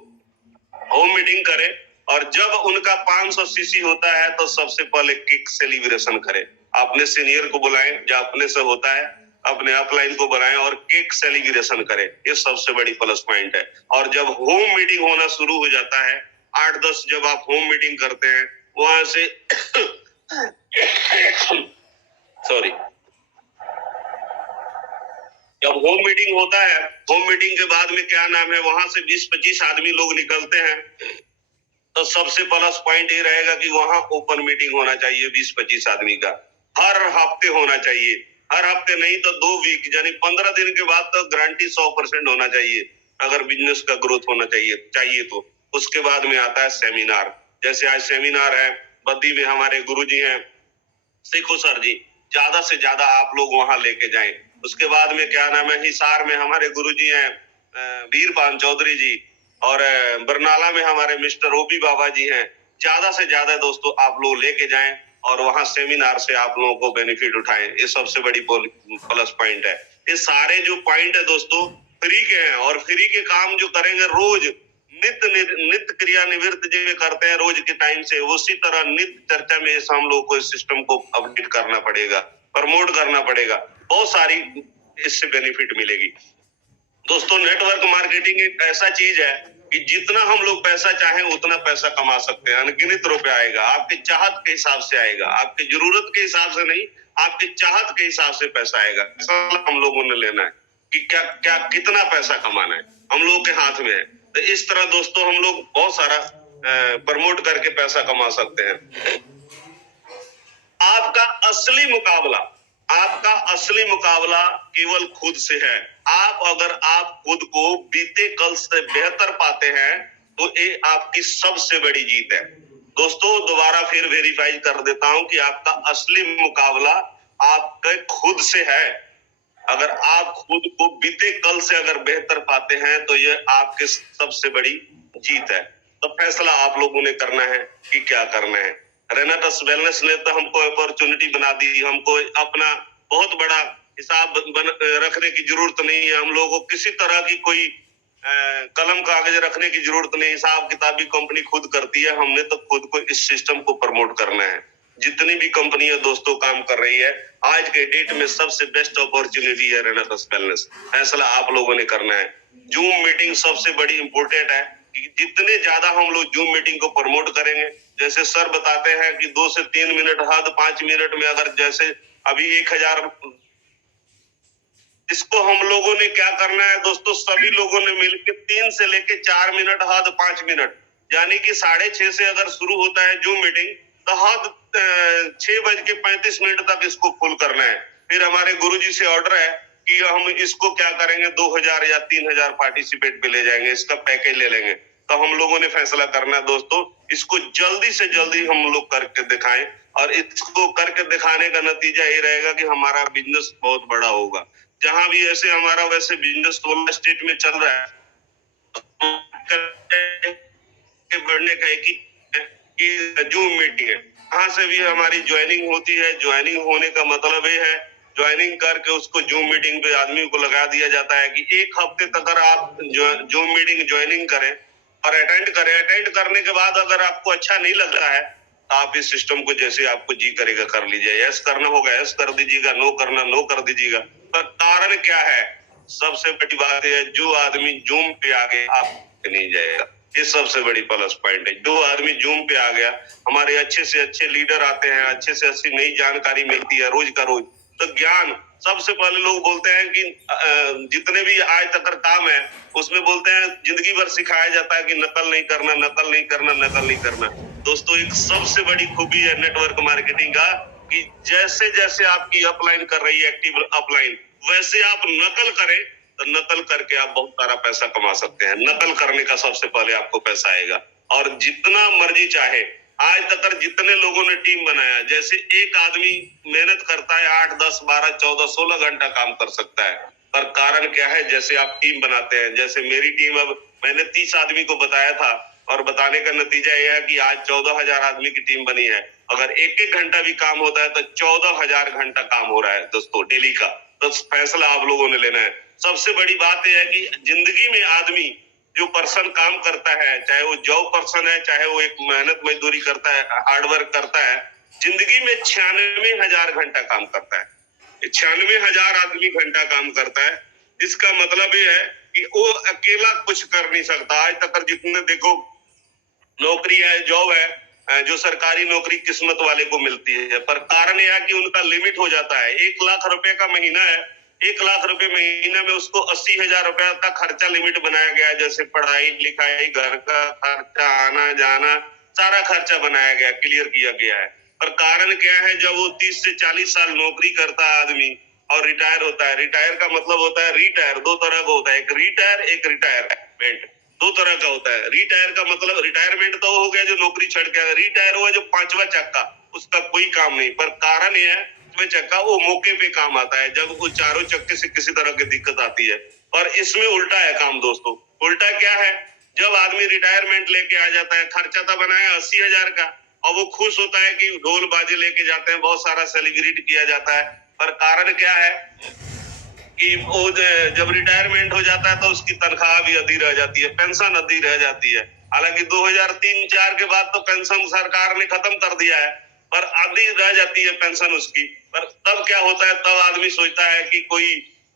होम मीटिंग करें, और जब उनका 500 सीसी होता है तो सबसे पहले केक सेलिब्रेशन करें, अपने सीनियर को बुलाएं, जो अपने से होता है अपने अपलाइन को बनाएं और केक सेलिब्रेशन करें। ये सबसे बड़ी प्लस पॉइंट है। और जब होम मीटिंग होना शुरू हो जाता है, 8-10 जब आप होम मीटिंग करते हैं वहां से सॉरी, जब होम मीटिंग होता है, होम मीटिंग के बाद में क्या नाम है, वहां से 20-25 आदमी लोग निकलते हैं, तो सबसे प्लस पॉइंट ये रहेगा कि वहां ओपन मीटिंग होना चाहिए 20-25 आदमी का, हर हफ्ते होना चाहिए। हर हफ्ते नहीं तो 2 वीक यानी 15 दिन के बाद तो गारंटी 100% होना चाहिए, अगर बिजनेस का ग्रोथ होना चाहिए तो। उसके बाद में आता है सेमिनार। जैसे आज सेमिनार है बद्दी में, हमारे गुरुजी हैं सीखो सर जी, ज्यादा से ज्यादा आप लोग वहां लेके जाएं। उसके बाद में क्या नाम है, हिसार में हमारे गुरुजी हैं वीरपान चौधरी जी, और बरनाला में हमारे मिस्टर ओपी बाबा जी हैं। ज्यादा से ज्यादा दोस्तों आप लोग लेके जाएं और वहां सेमिनार से आप लोगों को बेनिफिट उठाएं। ये सबसे बड़ी प्लस पॉइंट है। ये सारे जो पॉइंट है दोस्तों फ्री के हैं, और फ्री के काम जो करेंगे रोज नित्य क्रिया निवृत्त जो करते हैं रोज के टाइम से, उसी तरह नित्य चर्चा में हम लोग को इस सिस्टम को अपडेट करना पड़ेगा, प्रमोट करना पड़ेगा, बहुत सारी इससे बेनिफिट मिलेगी दोस्तों। नेटवर्क मार्केटिंग एक ऐसा चीज है कि जितना हम लोग पैसा चाहें उतना पैसा कमा सकते हैं, अनगिनत रुपया आएगा, आपके चाहत के हिसाब से आएगा, आपकी जरूरत के हिसाब से नहीं, आपके चाहत के हिसाब से पैसा आएगा। हम लोगों ने लेना है कि क्या क्या कितना पैसा कमाना है, हम लोगों के हाथ में है। तो इस तरह दोस्तों हम लोग बहुत सारा प्रमोट करके पैसा कमा सकते हैं। आपका असली मुकाबला केवल खुद से है। आप खुद को बीते कल से बेहतर पाते हैं तो ये आपकी सबसे बड़ी जीत है दोस्तों। दोबारा फिर वेरीफाई कर देता हूं कि आपका असली मुकाबला आपके खुद से है। अगर आप खुद को बीते कल से अगर बेहतर पाते हैं तो ये आपके सबसे बड़ी जीत है। तो फैसला आप लोगों ने करना है कि क्या करना है। रेनेटस वेलनेस ने तो हमको अपॉर्चुनिटी बना दी, हमको अपना बहुत बड़ा हिसाब रखने की जरूरत नहीं है। हम लोगों को किसी तरह की कोई कलम कागज रखने की जरूरत नहीं, हिसाब किताबी कंपनी खुद करती है। हमने तो खुद को इस सिस्टम को प्रमोट करना है। जितनी भी कंपनियां दोस्तों काम कर रही है, आज के डेट में सबसे बेस्ट अपॉर्चुनिटी है रेनेटस वेलनेस। फैसला आप लोगों ने करना है। जूम मीटिंग सबसे बड़ी इंपोर्टेंट है कि जितने ज्यादा हम लोग जूम मीटिंग को प्रमोट करेंगे, जैसे सर बताते हैं कि 2 से 3 मिनट हद 5 मिनट में, अगर जैसे अभी 1000, इसको हम लोगों ने क्या करना है दोस्तों, सभी लोगों ने मिलकर 3 से लेके 4 मिनट हद 5 मिनट, यानी कि 6:30 से अगर शुरू होता है जूम मीटिंग तो हद 6:35 तक इसको फुल करना है। फिर हमारे गुरुजी से ऑर्डर है कि हम इसको क्या करेंगे, 2000 या 3000 पार्टिसिपेट पे ले जाएंगे, इसका पैकेज ले लेंगे। तो हम लोगों ने फैसला करना है दोस्तों, इसको जल्दी से जल्दी हम लोग करके दिखाएं, और इसको करके दिखाने का नतीजा ये रहेगा कि हमारा बिजनेस बहुत बड़ा होगा। जहां भी ऐसे हमारा वैसे बिजनेस 16 स्टेट में चल रहा है, बढ़ने का एक ही है कि जूम मीटिंग है, वहां से भी हमारी ज्वाइनिंग होती है। ज्वाइनिंग होने का मतलब ये है, ज्वाइनिंग करके उसको जूम मीटिंग पे आदमी को लगा दिया जाता है कि 1 हफ्ते तक अगर आप जूम मीटिंग ज्वाइनिंग करें और अटेंड करें, अटेंड करने के बाद अगर आपको अच्छा नहीं लग रहा है तो आप इस सिस्टम को जैसे आपको जी करेगा कर लीजिए। यस करना होगा यस कर दीजिएगा, नो करना नो कर दीजिएगा। पर कारण क्या है, सबसे बड़ी बात है, जो आदमी जूम पे आ गए आप नहीं जाएगा, ये सबसे बड़ी प्लस पॉइंट है। जो आदमी जूम पे आ गया, हमारे अच्छे से अच्छे लीडर आते हैं, अच्छे से अच्छी नई जानकारी मिलती है रोज का रोज। तो ज्ञान सबसे पहले लोग बोलते हैं कि जितने भी आज तक काम है उसमें बोलते हैं जिंदगी भर सिखाया जाता है कि नकल नहीं करना, नकल नहीं करना, नकल नहीं करना। दोस्तों एक सबसे बड़ी खूबी है नेटवर्क मार्केटिंग का कि जैसे जैसे आपकी अपलाइन कर रही है एक्टिव अपलाइन, वैसे आप नकल करें तो नकल करके आप बहुत सारा पैसा कमा सकते हैं। नकल करने का सबसे पहले आपको पैसा आएगा, और जितना मर्जी चाहे, आज तक जितने लोगों ने टीम बनाया, जैसे एक आदमी मेहनत करता है 8, 10, 12, 14, 16 घंटा काम कर सकता है, पर कारण क्या है, जैसे आप टीम बनाते हैं। जैसे मेरी टीम, अब मैंने 30 आदमी को बताया था और बताने का नतीजा यह है कि आज 14,000 आदमी की टीम बनी है। अगर 1-1 घंटा भी काम होता है तो 14,000 घंटा काम हो रहा है दोस्तों डेली का। तो फैसला आप लोगों ने लेना है। सबसे बड़ी बात यह है कि जिंदगी में आदमी जो पर्सन काम करता है, चाहे वो जॉब पर्सन है, चाहे वो एक मेहनत मजदूरी करता है, हार्डवर्क करता है, जिंदगी में 96,000 घंटा काम करता है। 96,000 आदमी घंटा काम करता है। इसका मतलब ये है कि वो अकेला कुछ कर नहीं सकता। आज तक जितने देखो नौकरी है, जॉब है, जो सरकारी नौकरी किस्मत वाले को मिलती है, पर कारण यह है कि उनका लिमिट हो जाता है। 1 लाख रुपए का महीना है, 1 लाख रुपए महीने में उसको 80,000 रुपया तक खर्चा लिमिट बनाया गया है। जैसे पढ़ाई लिखाई, घर का खर्चा, आना जाना, सारा खर्चा बनाया गया, क्लियर किया गया है। पर कारण क्या है, जब वो 30 से 40 साल नौकरी करता है आदमी और रिटायर होता है, रिटायर का मतलब होता है रिटायर, 2 तरह का होता है, एक रिटायर एक रिटायरमेंट, 2 तरह का होता है। रिटायर का मतलब, रिटायरमेंट तो हो गया जो नौकरी छोड़ के, रिटायर हुआ जो 5वां चक्का, उसका कोई काम नहीं। पर कारण यह है, 5वें चक्का वो मौके पे काम आता है, जब वो चारों चक्के से किसी तरह की दिक्कत आती है। और इसमें उल्टा है काम दोस्तों। उल्टा क्या है, जब आदमी रिटायरमेंट लेके आ जाता है, खर्चा तो बनाया 80,000 का, और वो खुश होता है कि ढोल बाजे लेके जाते हैं, बहुत सारा सेलिब्रेट किया जाता है। पर कारण क्या है कि वो जब रिटायरमेंट हो जाता है तो उसकी तनख्वाह भी आधी रह जाती है, पेंशन आधी रह जाती है। हालांकि 2003-4 के बाद तो पेंशन सरकार ने खत्म कर दिया है, पर आधी रह जाती है पेंशन उसकी। पर तब क्या होता है, तब आदमी सोचता है कि कोई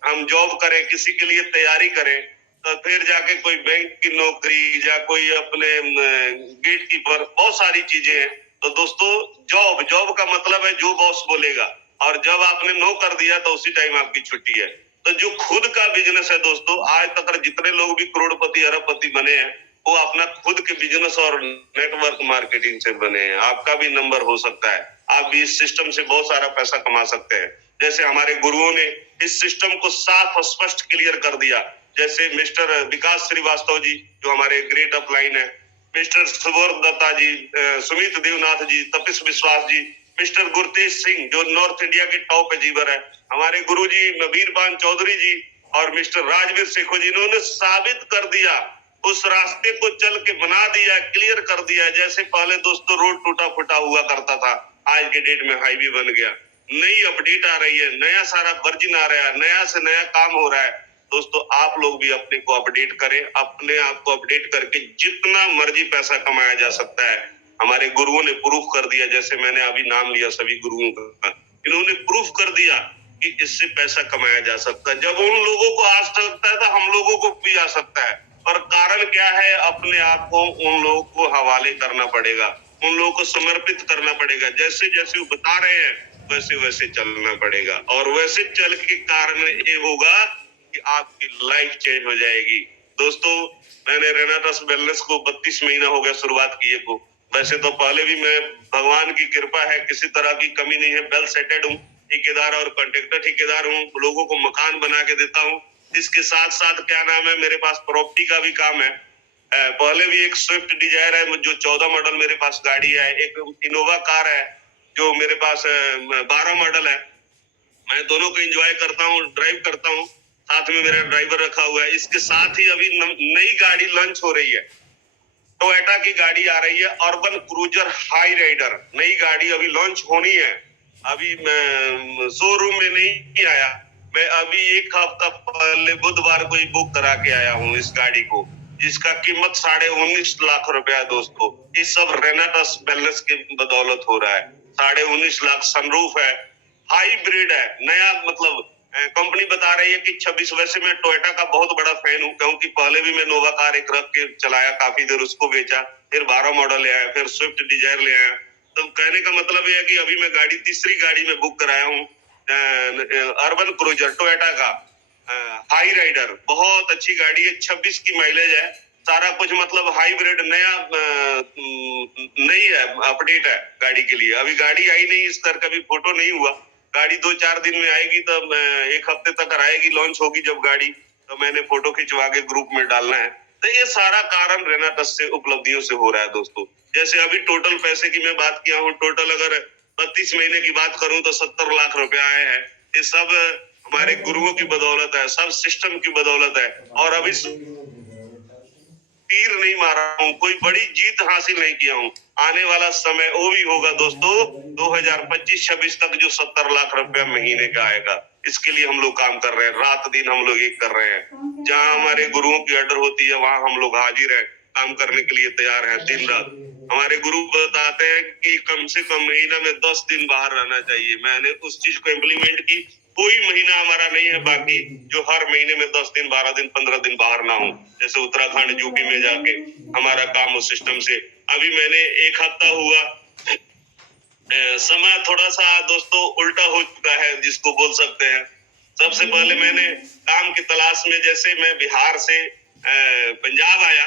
हम जॉब करें, किसी के लिए तैयारी करें, तो फिर जाके कोई बैंक की नौकरी या कोई अपने गेट कीपर, बहुत सारी चीजें हैं। तो दोस्तों जॉब, जॉब का मतलब है जो बॉस बोलेगा, और जब आपने नो कर दिया तो उसी टाइम आपकी छुट्टी है। तो जो खुद का बिजनेस है दोस्तों, आज तक जितने लोग भी करोड़पति अरबपति बने हैं, वो अपना खुद के बिजनेस और नेटवर्क मार्केटिंग से बने हैं। आपका भी नंबर हो सकता है, आप भी इस सिस्टम से बहुत सारा पैसा कमा सकते हैं। जैसे हमारे गुरुओं ने इस सिस्टम को साफ और स्पष्ट क्लियर कर दिया। जैसे मिस्टर विकास श्रीवास्तव जी जो हमारे ग्रेट अपलाइन है, मिस्टर सुबोध दत्ता जी, सुमित देवनाथ जी, तपिश विश्वास जी, मिस्टर गुरतेज सिंह जो नॉर्थ इंडिया के टॉप अचीवर है, हमारे गुरुजी नबीरबान चौधरी जी और मिस्टर राजवीर शेखो जी, इन्होंने साबित कर दिया, उस रास्ते को चल के बना दिया, क्लियर कर दिया। जैसे पहले दोस्तों रोड टूटा फूटा हुआ करता था, आज के डेट में हाईवे बन गया, नई अपडेट आ रही है, नया सारा वर्जन आ रहा है, नया से नया काम हो रहा है। दोस्तों आप लोग भी अपने को अपडेट करें, अपने आप को अपडेट करके जितना मर्जी पैसा कमाया जा सकता है। हमारे गुरुओं ने प्रूफ कर दिया, जैसे मैंने अभी नाम लिया सभी गुरुओं का, इन्होंने प्रूफ कर दिया कि इससे पैसा कमाया जा सकता है। जब उन लोगों को आ सकता है तो हम लोगों को भी आ सकता है। और कारण क्या है, अपने आप को उन लोगों को हवाले करना पड़ेगा, उन लोगों को समर्पित करना पड़ेगा। जैसे जैसे वो बता रहे हैं वैसे वैसे चलना पड़ेगा, और वैसे चल के कारण ये होगा कि आपकी लाइफ चेंज हो जाएगी। दोस्तों मैंने रेनाटस वेलनेस को 32 महीना हो गया शुरुआत किए को, वैसे तो पहले भी मैं, भगवान की कृपा है, किसी तरह की कमी नहीं है, वेल सेटेड हूँ, ठेकेदार और कॉन्ट्रैक्टर ठेकेदार हूँ, लोगों को मकान बना के देता हूँ। इसके साथ साथ क्या नाम है, मेरे पास प्रॉपर्टी का भी काम है। पहले भी एक स्विफ्ट डिजायर है जो 14 मॉडल मेरे पास गाड़ी है, एक इनोवा कार है जो मेरे पास 12 मॉडल है। मैं दोनों को एंजॉय करता हूँ, ड्राइव करता हूँ, साथ में मेरा ड्राइवर रखा हुआ है। इसके साथ ही अभी नई गाड़ी लॉन्च हो रही है, टोयोटा की गाड़ी आ रही है, अर्बन क्रूजर हाई राइडर, नई गाड़ी अभी लॉन्च होनी है। अभी मैं शोरूम में नहीं आया, मैं अभी एक हफ्ता पहले बुधवार को ही बुक करा के आया हूँ इस गाड़ी को, जिसका कीमत 19.5 लाख रुपया है दोस्तों। इस सब रेनाटस बैलेंस की बदौलत हो रहा है। 19.5 लाख, सनरूफ है, हाइब्रिड है, नया, मतलब कंपनी बता रही है कि 26। वैसे मैं टोयोटा का बहुत बड़ा फैन हूँ, क्योंकि पहले भी मैं नोवा कार एक रख के चलाया, काफी देर उसको बेचा, फिर 12 मॉडल ले आया, फिर स्विफ्ट डिजायर ले आया। तो कहने का मतलब यह है कि अभी मैं गाड़ी, तीसरी गाड़ी में बुक कराया हूँ, अर्बन क्रूजर टोयोटा का हाई राइडर। बहुत अच्छी गाड़ी है, 26 की माइलेज है, सारा कुछ मतलब हाइब्रिड, नया नई है, अपडेट है गाड़ी के लिए। अभी गाड़ी आई नहीं, इस तरह का भी फोटो नहीं हुआ। गाड़ी 2-4 दिन में आएगी, तब 1 हफ्ते तक आएगी, लॉन्च होगी जब गाड़ी, तो मैंने फोटो खिंचवा के ग्रुप में डालना है। तो ये सारा कारण रेनाटस से, उपलब्धियों से हो रहा है दोस्तों। जैसे अभी टोटल पैसे की मैं बात किया हूँ, टोटल अगर 32 महीने की बात करूं तो 70 लाख रुपया आए हैं। ये सब हमारे गुरुओं की बदौलत है, सब सिस्टम की बदौलत है। और अभी तीर नहीं मारा हूँ, कोई बड़ी जीत हासिल नहीं किया हूँ। आने वाला समय वो भी होगा दोस्तों, 2025-26 तक, जो 70 लाख रुपया महीने का आएगा। इसके लिए हम लोग काम कर रहे हैं, रात दिन हम लोग एक कर रहे हैं। जहाँ हमारे गुरुओं की ऑर्डर होती है, वहाँ हम लोग हाजिर है, काम करने के लिए तैयार है दिन रात। हमारे गुरु बताते हैं कि कम से कम महीना में 10 दिन बाहर रहना चाहिए। मैंने उस चीज को इम्प्लीमेंट की। कोई महीना हमारा नहीं है बाकी जो हर महीने में 10 दिन, 12 दिन, 15 दिन बाहर ना हो। जैसे उत्तराखंड, यूपी में जाके हमारा काम उस सिस्टम से। अभी मैंने 1 हफ्ता हुआ, समय थोड़ा सा दोस्तों उल्टा हो चुका है, जिसको बोल सकते हैं। सबसे पहले मैंने काम की तलाश में, जैसे मैं बिहार से पंजाब आया,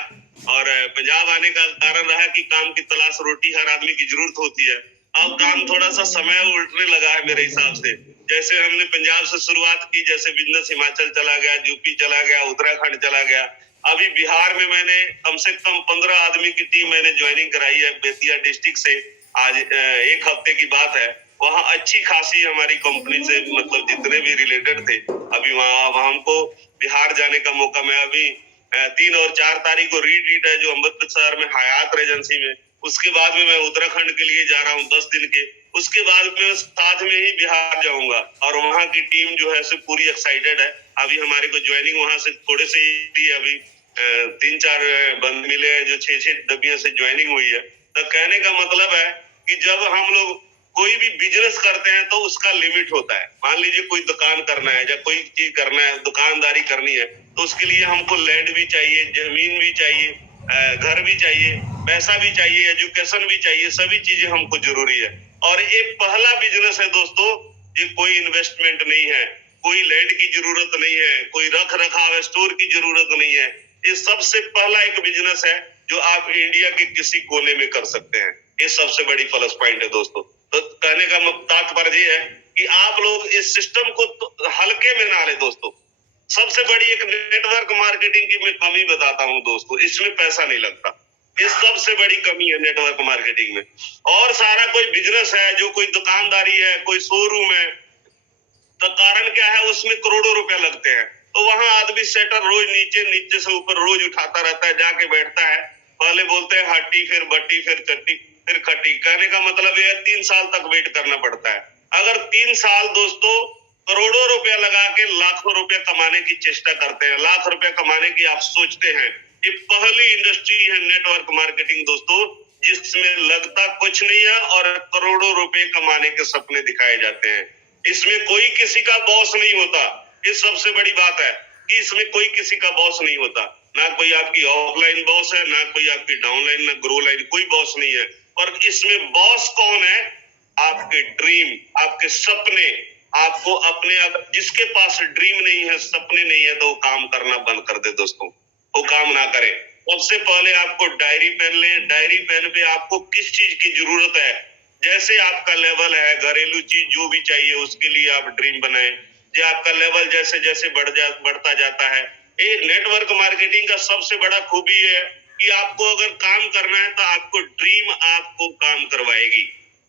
और पंजाब आने का कारण रहा कि काम की तलाश, रोटी हर आदमी की जरूरत होती है। अब काम थोड़ा सा समय उल्टने लगा है मेरे हिसाब से। जैसे हमने पंजाब से शुरुआत की, जैसे बिजनेस हिमाचल चला गया, यूपी चला गया, उत्तराखंड चला गया। अभी बिहार में मैंने कम से कम 15 आदमी की टीम मैंने ज्वाइनिंग कराई है, बेतिया डिस्ट्रिक्ट से। आज 1 हफ्ते की बात है। वहाँ अच्छी खासी हमारी कंपनी से, मतलब जितने भी रिलेटेड थे, अभी वहाँ हमको बिहार जाने का मौका। मैं अभी 3 और 4 तारीख को रीट्रीट है जो अमृतसर में हयात रेजेंसी में। उसके बाद में मैं उत्तराखंड के लिए जा रहा हूँ 10 दिन के। उसके बाद में साथ में ही बिहार जाऊंगा, और वहाँ की टीम जो है सो पूरी एक्साइटेड है। अभी हमारे को ज्वाइनिंग वहां से थोड़े से ही अभी 3-4 बंद मिले हैं, जो 6-6 डब्बियों से ज्वाइनिंग हुई है। तो कहने का मतलब है कि जब हम लोग कोई भी बिजनेस करते हैं तो उसका लिमिट होता है। मान लीजिए कोई दुकान करना है या कोई चीज करना है, दुकानदारी करनी है, तो उसके लिए हमको लैंड भी चाहिए, जमीन भी चाहिए, घर भी चाहिए, पैसा भी चाहिए, एजुकेशन भी चाहिए, सभी चीजें हमको जरूरी है। और ये पहला बिजनेस है दोस्तों, ये कोई इन्वेस्टमेंट नहीं है, कोई लैंड की जरूरत नहीं है, कोई रख रखाव स्टोर की जरूरत नहीं है। ये सबसे पहला एक बिजनेस है जो आप इंडिया के किसी कोने में कर सकते हैं। ये सबसे बड़ी प्लस पॉइंट है दोस्तों। तो कहने का तात्पर्य है कि आप लोग इस सिस्टम को तो हल्के में ना ले दोस्तों। सबसे बड़ी एक नेटवर्क मार्केटिंग की मैं कमी बताता हूँ दोस्तों, इसमें पैसा नहीं लगता। ये सबसे बड़ी कमी है नेटवर्क मार्केटिंग में। और सारा कोई बिजनेस है, जो कोई दुकानदारी है, कोई शोरूम है, तो कारण क्या है, उसमें करोड़ों रुपया लगते हैं। तो वहां आदमी सेटर रोज नीचे, नीचे से ऊपर रोज उठाता रहता है, जाके बैठता है। पहले बोलते हैं हट्टी, फिर बट्टी, फिर चट्टी, फिर खट्टी। कहने का मतलब यह है 3 साल तक वेट करना पड़ता है। अगर 3 साल दोस्तों करोड़ों रुपया लगा के लाखों रुपया कमाने की चेष्टा करते हैं, लाख रुपया कमाने की आप सोचते हैं, ये पहली इंडस्ट्री है नेटवर्क मार्केटिंग दोस्तों, जिसमें लगता कुछ नहीं है और करोड़ों रुपए कमाने के सपने दिखाए जाते हैं। इसमें कोई किसी का बॉस नहीं होता। ये सबसे बड़ी बात है कि इसमें कोई किसी का बॉस नहीं होता। ना कोई आपकी ऑफलाइन बॉस है, ना कोई आपकी डाउनलाइन, ना ग्रो लाइन, कोई बॉस नहीं है। और इसमें बॉस कौन है? आपके ड्रीम, आपके सपने। आपको अपने, अगर जिसके पास ड्रीम नहीं है, सपने नहीं है, तो वो काम करना बंद कर दे दोस्तों, वो काम ना करे। सबसे पहले आपको डायरी पेन लें। डायरी पेन पे आपको किस चीज की जरूरत है, जैसे आपका लेवल है, घरेलू चीज जो भी चाहिए उसके लिए आप ड्रीम बनाएं। जो आपका लेवल जैसे जैसे बढ़ता जाता है। ये नेटवर्क मार्केटिंग का सबसे बड़ा खूबी है कि आपको अगर काम करना है तो आपको ड्रीम आपको काम करवाएगी,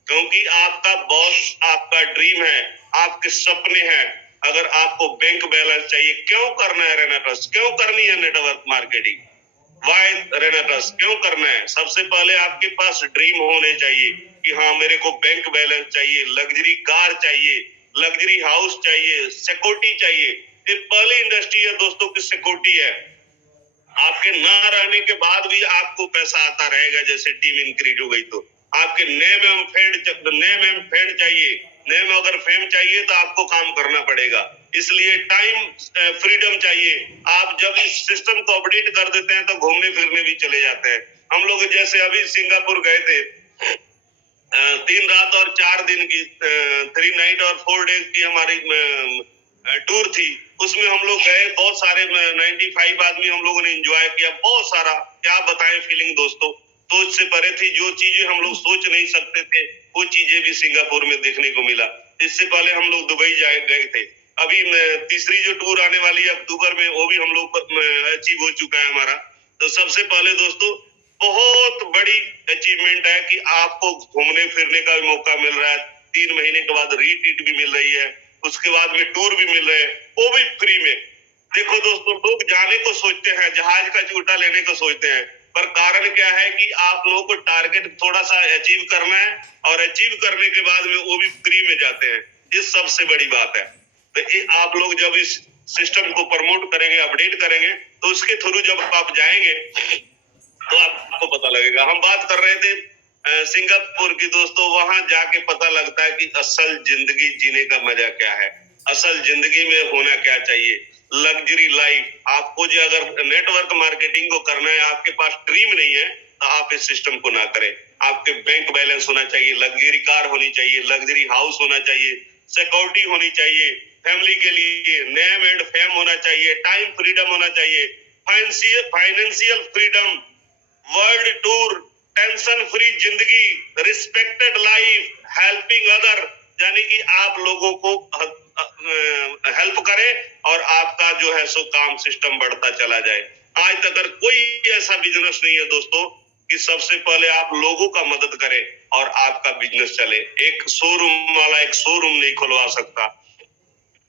क्योंकि आपका बॉस आपका ड्रीम है, आपके सपने हैं। अगर आपको बैंक बैलेंस चाहिए, क्यों करना है रेना ट्रस्ट, क्यों करनी है नेटवर्क मार्केटिंग, वाई रेना ट्रस्ट क्यों करना है? सबसे पहले आपके पास ड्रीम होने चाहिए कि हाँ मेरे को बैंक बैलेंस चाहिए, लग्जरी कार चाहिए, लग्जरी हाउस चाहिए, सिक्योरिटी चाहिए। ये पहली इंडस्ट्री है दोस्तों की सिक्योरिटी है। आपके ना रहने के बाद भी आपको पैसा आता रहेगा, जैसे टीम इंक्रीज हो गई तो आपके नेम एवं फेड चाहिए। नेम अगर फेम चाहिए तो आपको काम करना पड़ेगा, इसलिए टाइम फ्रीडम चाहिए। आप जब इस सिस्टम को अपडेट कर देते हैं तो घूमने फिरने भी चले जाते हैं। हम लोग जैसे अभी सिंगापुर गए थे, 3 रात और 4 दिन की 3 नाइट और 4 डेज की हमारी टूर थी। उसमें हम लोग गए, बहुत सारे 95 आदमी हम लोगों ने एंजॉय किया, बहुत सारा, क्या बताएं फीलिंग दोस्तों, सोच से परे थी। जो चीजें हम लोग सोच नहीं सकते थे वो चीजें भी सिंगापुर में देखने को मिला। इससे पहले हम लोग दुबई गए थे। अभी तीसरी जो टूर आने वाली है अक्टूबर में, वो भी हम लोग अचीव हो चुका है हमारा। तो सबसे पहले दोस्तों बहुत बड़ी अचीवमेंट है कि आपको घूमने फिरने का भी मौका मिल रहा है। 3 महीने के बाद रीट्रीट भी मिल रही है, उसके बाद में टूर भी मिल रहे हैं, वो भी फ्री में। देखो दोस्तों, लोग जाने को सोचते हैं, जहाज का झूठा लेने को सोचते हैं, पर कारण क्या है कि आप लोगों को टारगेट थोड़ा सा अचीव करना है, और अचीव करने के बाद में वो भी फ्री में जाते हैं। ये सबसे बड़ी बात है। तो ये आप लोग जब इस सिस्टम को प्रमोट करेंगे, अपडेट करेंगे, तो उसके थ्रू जब आप जाएंगे तो आपको पता लगेगा। हम बात कर रहे थे सिंगापुर की दोस्तों, वहां जाके पता लगता है कि असल जिंदगी जीने का मजा क्या है, असल जिंदगी में होना क्या चाहिए, लग्जरी लाइफ। आपको जो अगर नेटवर्क मार्केटिंग को करना है, आपके पास ड्रीम नहीं है, तो आप इस सिस्टम को ना करें। आपके बैंक बैलेंस होना चाहिए, लग्जरी कार होनी चाहिए, लग्जरी हाउस होना चाहिए, सिक्योरिटी होनी चाहिए, फैमिली के लिए नेम एंड फेम होना चाहिए, टाइम फ्रीडम होना चाहिए, financial freedom, world tour, tension free जिंदगी, रिस्पेक्टेड लाइफ, हेल्पिंग अदर, यानी कि आप लोगों को हेल्प करें और आपका जो है सो काम सिस्टम बढ़ता चला जाए। आज तक अगर कोई ऐसा बिजनेस नहीं है दोस्तों कि सबसे पहले आप लोगों का मदद करें और आपका बिजनेस चले। एक शोरूम वाला एक शोरूम नहीं खुलवा सकता,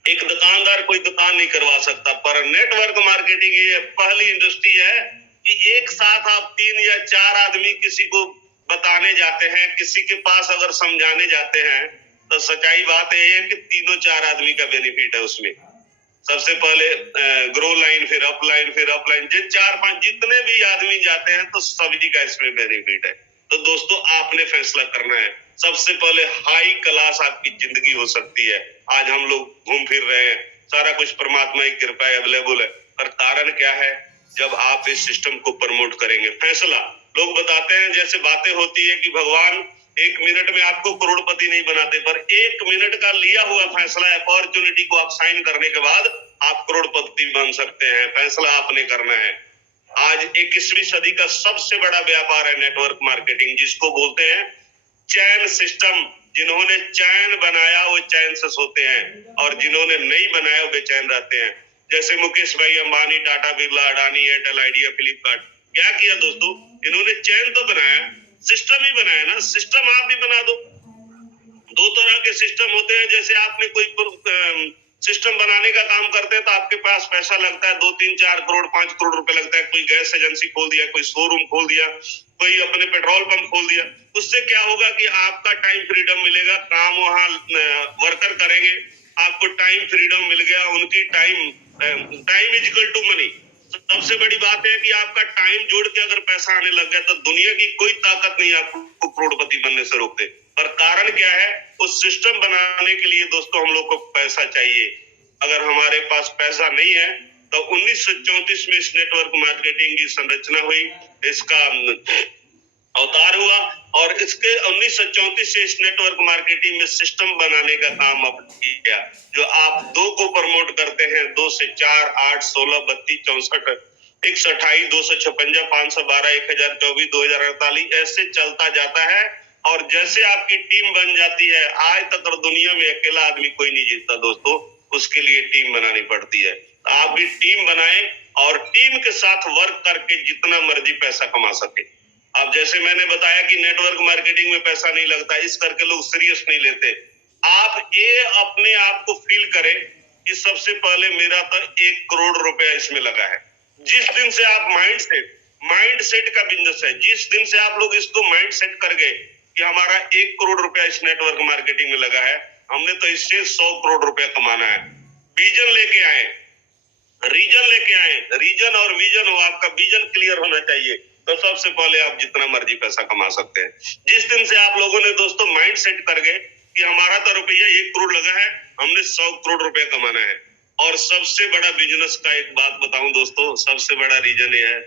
एक दुकानदार कोई दुकान नहीं करवा सकता, पर नेटवर्क मार्केटिंग ये पहली इंडस्ट्री है कि एक साथ आप 3 या 4 आदमी किसी को बताने जाते हैं, किसी के पास अगर समझाने जाते हैं, तो सच्चाई बात यह है कि 3-4 आदमी का बेनिफिट है उसमें। सबसे पहले ग्रो लाइन, फिर अपलाइन, फिर अपलाइन, जिन 4-5 जितने भी आदमी जाते हैं तो सभी का इसमें बेनिफिट है। तो दोस्तों आपने फैसला करना है। सबसे पहले हाई क्लास आपकी जिंदगी हो सकती है। आज हम लोग घूम फिर रहे हैं, सारा कुछ परमात्मा की कृपा है, अवेलेबल है, पर कारण क्या है? जब आप इस सिस्टम को प्रमोट करेंगे। फैसला, लोग बताते हैं जैसे बातें होती है कि भगवान 1 मिनट में आपको करोड़पति नहीं बनाते, पर 1 मिनट का लिया हुआ फैसला, अपॉर्चुनिटी को आप साइन करने के बाद आप करोड़पति बन सकते हैं। फैसला आपने करना है। आज 21वीं सदी का सबसे बड़ा व्यापार है नेटवर्क मार्केटिंग, जिसको बोलते हैं चैन सिस्टम। जिन्होंने चैन बनाया वो चैन से सोते हैं, और जिन्होंने नहीं बनाया वो बेचैन रहते हैं। जैसे मुकेश भाई अंबानी, टाटा, बिरला, अडानी, एयरटेल, आइडिया, फ्लिपकार्ट, क्या किया दोस्तों? इन्होंने चैन तो बनाया, सिस्टम ही बनाया ना। सिस्टम आप भी बना दो। 2 तरह के सिस्टम होते हैं। जैसे आपने कोई सिस्टम बनाने का काम करते हैं तो आपके पास पैसा लगता है, 2-3-4 करोड़ 5 करोड़ रुपए लगता है। कोई गैस एजेंसी खोल दिया, कोई शोरूम खोल दिया, कोई अपने पेट्रोल पंप खोल दिया। उससे क्या होगा कि आपका टाइम फ्रीडम मिलेगा, काम वहां वर्कर करेंगे, आपको टाइम फ्रीडम मिल गया। उनकी time is equal to money. सबसे बड़ी बात है कि आपका टाइम जोड़ के अगर पैसा आने लग गया तो दुनिया की कोई ताकत नहीं आपको करोड़पति बनने से रोकते। पर कारण क्या है? उस सिस्टम बनाने के लिए दोस्तों हम लोग को पैसा चाहिए। अगर हमारे पास पैसा नहीं है तो 1934 में इस नेटवर्क मार्केटिंग की संरचना हुई, इसका अवतार हुआ, और इसके 1934 से इस नेटवर्क मार्केटिंग में सिस्टम बनाने का काम अब किया। जो आप 2 को प्रमोट करते हैं, 2 से 4, 8, 16, 32, 64, 128, 256, 512, 1024, 2048 ऐसे चलता जाता है। और जैसे आपकी टीम बन जाती है, आज तक और दुनिया में अकेला आदमी कोई नहीं जीतता दोस्तों, उसके लिए टीम बनानी पड़ती है। आप भी टीम बनाएं और टीम के साथ वर्क करके जितना मर्जी पैसा कमा सके। अब जैसे मैंने बताया कि नेटवर्क मार्केटिंग में पैसा नहीं लगता, इस करके लोग सीरियस नहीं लेते। आप ये अपने आप को फील करें कि सबसे पहले मेरा तो 1 करोड़ रुपया इसमें लगा है। जिस दिन से आप माइंड सेट का बिजनेस है, जिस दिन से आप लोग इसको माइंड सेट कर गए कि हमारा 1 करोड़ रुपया इस नेटवर्क मार्केटिंग में लगा है, हमने तो इससे 100 करोड़ रुपया कमाना है। विजन लेके आए, रीजन और विजन हो, आपका विजन क्लियर होना चाहिए, तो सबसे पहले आप जितना मर्जी पैसा कमा सकते हैं। जिस दिन से आप लोगों ने दोस्तों माइंड सेट कर गए कि हमारा तो रुपया 1 करोड़ लगा है, हमने 100 करोड़ रुपया कमाना है। और सबसे बड़ा बिजनेस का एक बात बताऊं दोस्तों, सबसे बड़ा रीजन ये है,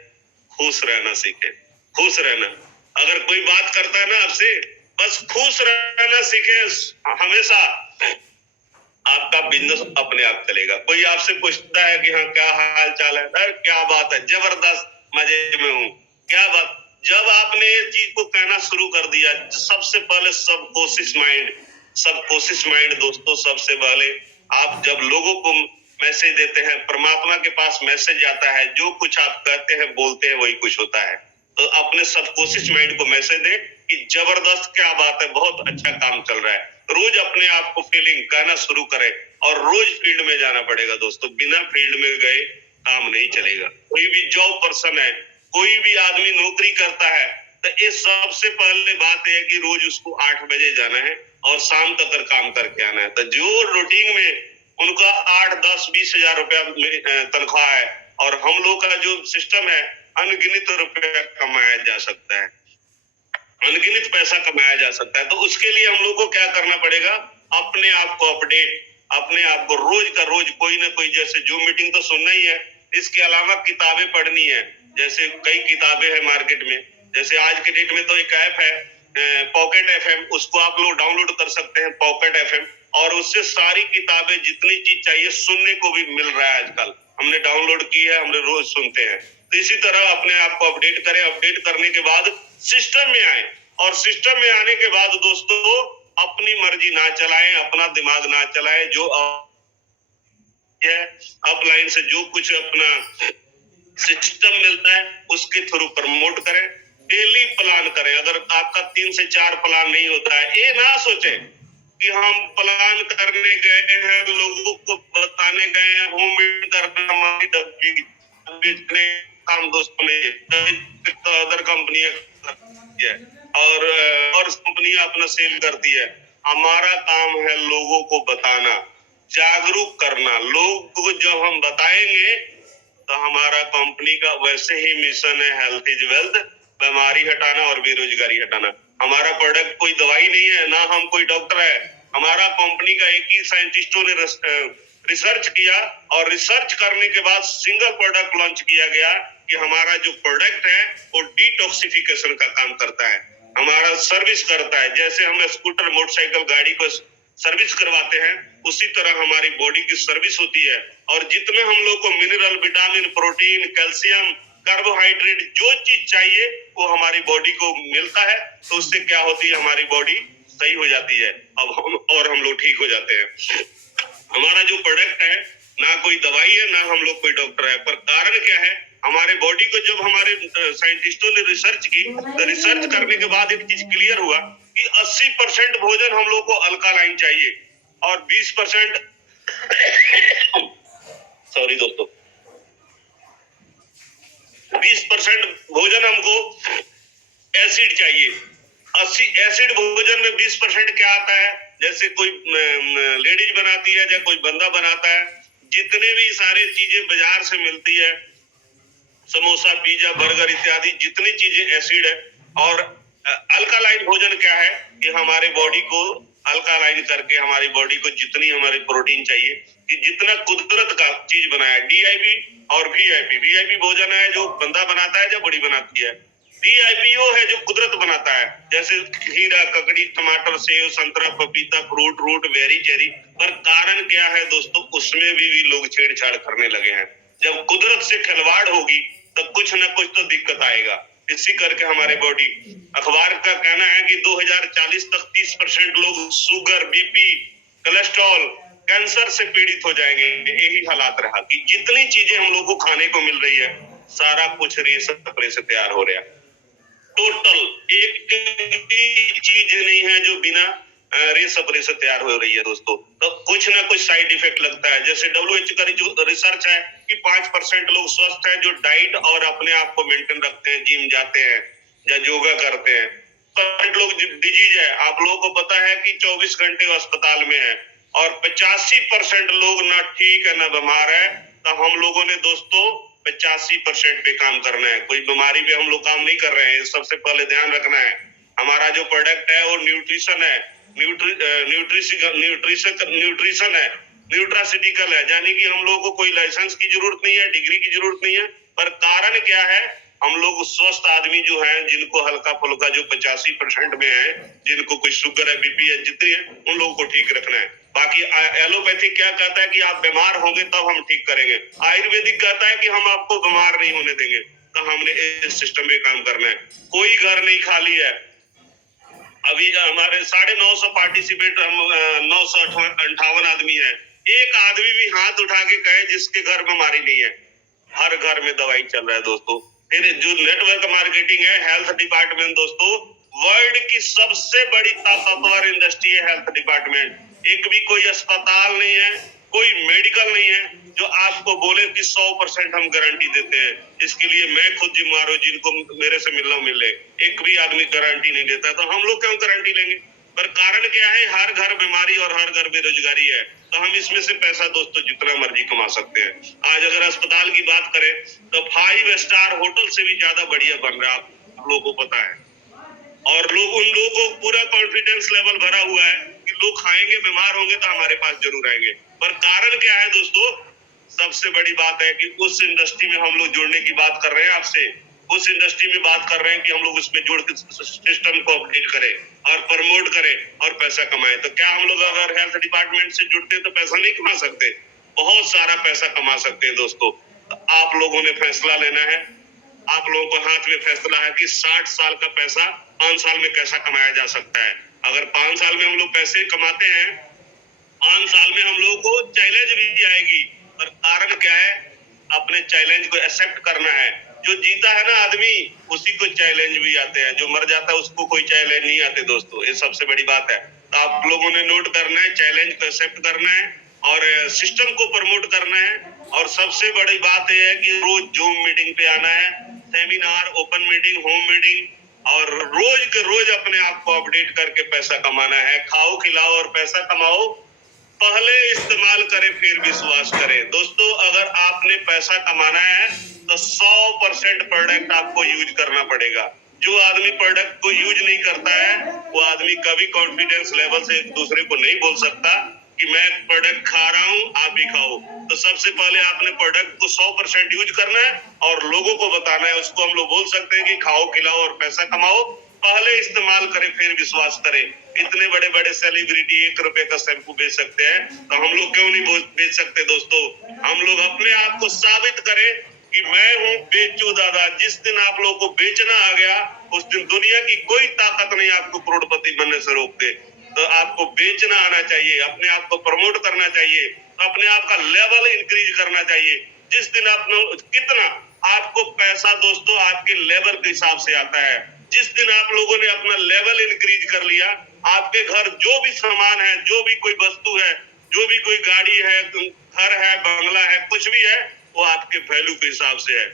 खुश रहना सीखे। खुश रहना, अगर कोई बात करता है ना आपसे, बस खुश रहना सीखे हमेशा, आपका बिजनेस अपने आप चलेगा। कोई आपसे पूछता है कि हाँ क्या हाल चाल है, क्या बात है, जबरदस्त, मजे में हूँ, क्या बात। जब आपने ये चीज को कहना शुरू कर दिया, सबसे पहले सब कोशिश माइंड दोस्तों, सबसे पहले आप जब लोगों को मैसेज देते हैं, परमात्मा के पास मैसेज आता है, जो कुछ आप कहते हैं बोलते हैं वही कुछ होता है। तो अपने सबकॉन्शियस माइंड को मैसेज दे कि जबरदस्त, क्या बात है, बहुत अच्छा काम चल रहा है। रोज अपने आप को फीलिंग कहना शुरू करें और रोज फील्ड में जाना पड़ेगा दोस्तों, बिना फील्ड में गए काम नहीं चलेगा। कोई भी जॉब पर्सन है, कोई भी आदमी नौकरी करता है, तो ये सबसे पहले बात है कि रोज उसको 8 बजे जाना है और शाम तक काम करके आना है। तो जो रूटीन में उनका 8, 10, 20 हजार रुपया तनख्वाह है, और हम लोग का जो सिस्टम है, अनगिनत रुपया कमाया जा सकता है, अनगिनत पैसा कमाया जा सकता है। तो उसके लिए हम लोग को क्या करना पड़ेगा, अपने आप को अपडेट, अपने आप को रोज का रोज कोई ना कोई, जैसे जो मीटिंग तो सुनना ही है, इसके अलावा किताबें पढ़नी है। जैसे कई किताबें हैं मार्केट में, जैसे आज के डेट में तो एक ऐप है पॉकेट FM, उसको आप लोग डाउनलोड कर सकते हैं, पॉकेट FM, और उससे सारी किताबें जितनी चीज चाहिए सुनने को भी मिल रहा है आजकल। हमने डाउनलोड की है, हमने रोज सुनते हैं। तो इसी तरह अपने आप को अपडेट करें, अपडेट करने के बाद सिस्टम में आए, और सिस्टम में आने के बाद दोस्तों अपनी मर्जी ना चलाएं, अपना दिमाग ना चलाएं, जो अपलाइन से जो कुछ अपना सिस्टम मिलता है उसके थ्रू प्रमोट करें, डेली प्लान करें। अगर आपका 3 से 4 प्लान नहीं होता है, ये ना सोचे कि हम प्लान करने गए हैं, लोगों को बताने गए हैं, होम मीटिंग करना हमारी डब्बी काम दोस्तों ने अदर कंपनी और कंपनियां अपना सेल करती है। हमारा काम है लोगों को बताना, जागरूक करना। लोग को जब हम बताएंगे तो हमारा कंपनी का वैसे ही मिशन है, हेल्थ इज वेल्थ, बीमारी हटाना और बेरोजगारी हटाना। हमारा प्रोडक्ट कोई दवाई नहीं है, ना हम कोई डॉक्टर है। हमारा कंपनी का एक ही साइंटिस्टों ने रिसर्च किया, और रिसर्च करने के बाद सिंगल प्रोडक्ट लॉन्च किया गया कि हमारा जो प्रोडक्ट है वो डिटॉक्सिफिकेशन का काम करता है, हमारा सर्विस करता है। जैसे हम स्कूटर, मोटरसाइकिल, गाड़ी को सर्विस करवाते हैं, उसी तरह हमारी बॉडी की सर्विस होती है। और जितने हम लोग को mineral, vitamin, protein, calcium, carbohydrate, जो चीज चाहिए वो हमारी बॉडी को मिलता है, तो उससे क्या होती है, हमारी बॉडी सही हो जाती है, और हम लोग ठीक हो जाते हैं। हमारा जो प्रोडक्ट है ना कोई दवाई है, ना हम लोग कोई डॉक्टर है, पर कारण क्या है, हमारे बॉडी को जब हमारे साइंटिस्टों ने रिसर्च की, तो रिसर्च करने के बाद एक चीज क्लियर हुआ कि 80% भोजन हम लोग को अल्कालाइन चाहिए, और 20% सॉरी दोस्तों, 20% भोजन हमको एसिड चाहिए। 80 एसिड भोजन में 20% क्या आता है, जैसे कोई लेडीज बनाती है या कोई बंदा बनाता है, जितने भी सारी चीजें बाजार से मिलती है, समोसा, पिज्जा, बर्गर इत्यादि जितनी चीजें एसिड है। और अल्कालाइन भोजन क्या है कि हमारे बॉडी को अल्कालाइन करके हमारी बॉडी को जितनी हमारी प्रोटीन चाहिए, कि जितना कुदरत का चीज बनाया, DIP और VIP। VIP भोजन है जो बंदा बनाता है, जो बड़ी बनाती है। DIP वो है जो कुदरत बनाता है, जैसे खीरा, ककड़ी, टमाटर, सेव, संतरा, पपीता, फ्रूट, बेरी, चेरी। पर कारण क्या है दोस्तों, उसमें भी लोग छेड़छाड़ करने लगे हैं। जब कुदरत से खिलवाड़ होगी तो कुछ ना कुछ तो दिक्कत आएगा। इसी करके हमारे बॉडी, अखबार का कहना है कि 2040 तक 30% लोग शुगर, बीपी, कोलेस्ट्रॉल, कैंसर से पीड़ित हो जाएंगे। यही हालात रहा कि जितनी चीजें हम लोग को खाने को मिल रही है, सारा कुछ रेशम कपड़े से तैयार हो रहा है। टोटल एक भी चीज नहीं है जो बिना रेसपरे से तैयार हो रही है दोस्तों। तो कुछ ना कुछ साइड इफेक्ट लगता है। जैसे WHO का जो रिसर्च है कि 5% लोग स्वस्थ हैं जो डाइट और अपने आप को मेंटेन रखते हैं, जिम जाते हैं या योगा करते हैं। 5% लोग डिजीज है। आप लोगों को पता है कि 24 घंटे अस्पताल में है और 85% लोग ना ठीक है ना बीमार है। तो हम लोगों ने दोस्तों 85% पे काम करना है। कोई बीमारी पे हम लोग काम नहीं कर रहे हैं। सबसे पहले ध्यान रखना है हमारा जो प्रोडक्ट है वो न्यूट्रिशन है, न्यूट्रिशन है, न्यूट्रासिटिकल है। यानी कि हम लोगों को कोई लाइसेंस की जरूरत नहीं है, डिग्री की जरूरत नहीं है। पर कारण क्या है, हम लोग स्वस्थ आदमी जो हैं जिनको हल्का फुल्का जो 85% में है, जिनको कोई शुगर है, बीपी है, जितनी है, उन लोगों को ठीक रखना है। बाकी एलोपैथिक क्या कहता है कि आप बीमार होंगे तब हम ठीक करेंगे। आयुर्वेदिक कहता है कि हम आपको बीमार नहीं होने देंगे। तो हमने इस सिस्टम में काम करना है। कोई घर नहीं खाली है। अभी हमारे 950 पार्टिसिपेट, हम 958 आदमी है। एक आदमी भी हाथ उठा के कहे जिसके घर बीमारी नहीं है। हर घर में दवाई चल रहा है दोस्तों। फिर जो नेटवर्क मार्केटिंग है, हेल्थ डिपार्टमेंट दोस्तों, वर्ल्ड की सबसे बड़ी ताकतवर इंडस्ट्री है हेल्थ डिपार्टमेंट। एक भी कोई अस्पताल नहीं है, कोई मेडिकल नहीं है जो आपको बोले कि 100% हम गारंटी देते हैं। इसके लिए मैं खुद जिम्मेदार हूँ, जिनको मेरे से मिलना मिले। एक भी आदमी गारंटी नहीं देता, तो हम लोग क्यों गारंटी लेंगे। पर कारण क्या है, हर घर बीमारी और हर घर बेरोजगारी है। तो हम इसमें से पैसा दोस्तों जितना मर्जी कमा सकते हैं। आज अगर अस्पताल की बात करें तो 5 स्टार होटल से भी ज्यादा बढ़िया बन रहा है, आप लोगों को पता है। और लोग, उन लोगों को पूरा कॉन्फिडेंस लेवल भरा हुआ है कि लोग खाएंगे, बीमार होंगे तो हमारे पास जरूर आएंगे। पर कारण क्या है दोस्तों, सबसे बड़ी बात है कि उस इंडस्ट्री में हम लोग जुड़ने की बात कर रहे हैं आपसे। उस इंडस्ट्री में बात कर रहे हैं कि हम लोग उसमें जुड़ के सिस्टम को अपडेट करें और प्रमोट करें और पैसा कमाएं। तो क्या हम लोग अगर हेल्थ डिपार्टमेंट से जुड़ते तो पैसा नहीं कमा सकते? बहुत सारा पैसा कमा सकते हैं दोस्तों। तो आप लोगों ने फैसला लेना है। आप लोगों को हाथ में फैसला है कि 60 साल का पैसा 5 साल में कैसा कमाया जा सकता है। अगर 5 साल में हम लोग पैसे कमाते हैं, 5 साल में हम लोगों को चैलेंज भी आएगी। पर कारण क्या है, अपने चैलेंज को एक्सेप्ट करना है। जो जीता है ना आदमी, उसी को चैलेंज भी आते हैं। जो मर जाता है उसको कोई चैलेंज नहीं आते दोस्तों। ये सबसे बड़ी बात है। तो आप लोगों ने नोट करना है, चैलेंज को एक्सेप्ट करना है और सिस्टम को प्रमोट करना है। और सबसे बड़ी बात यह है कि रोज जूम मीटिंग पे आना है, seminar, open meeting, home meeting, और रोज के रोज अपने आप को अपडेट करके पैसा कमाना है। खाओ, खिलाओ और पैसा कमाओ। पहले इस्तेमाल करें फिर विश्वास करें। दोस्तों अगर आपने पैसा कमाना है तो 100% प्रोडक्ट आपको यूज करना पड़ेगा। जो आदमी प्रोडक्ट को यूज नहीं करता है, वो आदमी कभी कॉन्फिडेंस लेवल से एक दूसरे को नहीं बोल सकता कि मैं प्रोडक्ट खा रहा हूँ, आप भी खाओ। तो सबसे पहले आपने प्रोडक्ट को 100% यूज करना है और लोगों को बताना है। उसको हम लोग बोल सकते हैं कि खाओ, खिलाओ और पैसा कमाओ। पहले इस्तेमाल करें फिर विश्वास करें। इतने बड़े बड़े सेलिब्रिटी 1 रुपए का शैम्पू बेच सकते हैं, तो हम लोग क्यों नहीं बेच सकते दोस्तों। हम लोग अपने आप को साबित करें कि मैं हूँ बेचू दादा। जिस दिन आप लोगों को बेचना आ गया, उस दिन दुनिया की कोई ताकत नहीं आपको करोड़पति बनने से रोक दे। तो आपको बेचना आना चाहिए, अपने आप को प्रमोट करना चाहिए, अपने आप का लेवल इंक्रीज करना चाहिए। जिस दिन आप कितना आपको पैसा दोस्तों आपके लेवल के हिसाब से आता है। जिस दिन आप लोगों ने अपना लेवल इंक्रीज कर लिया, आपके घर जो भी सामान है, जो भी कोई वस्तु है, जो भी कोई गाड़ी है, घर है, बंगला है, कुछ भी है, वो आपके वैल्यू के हिसाब से है।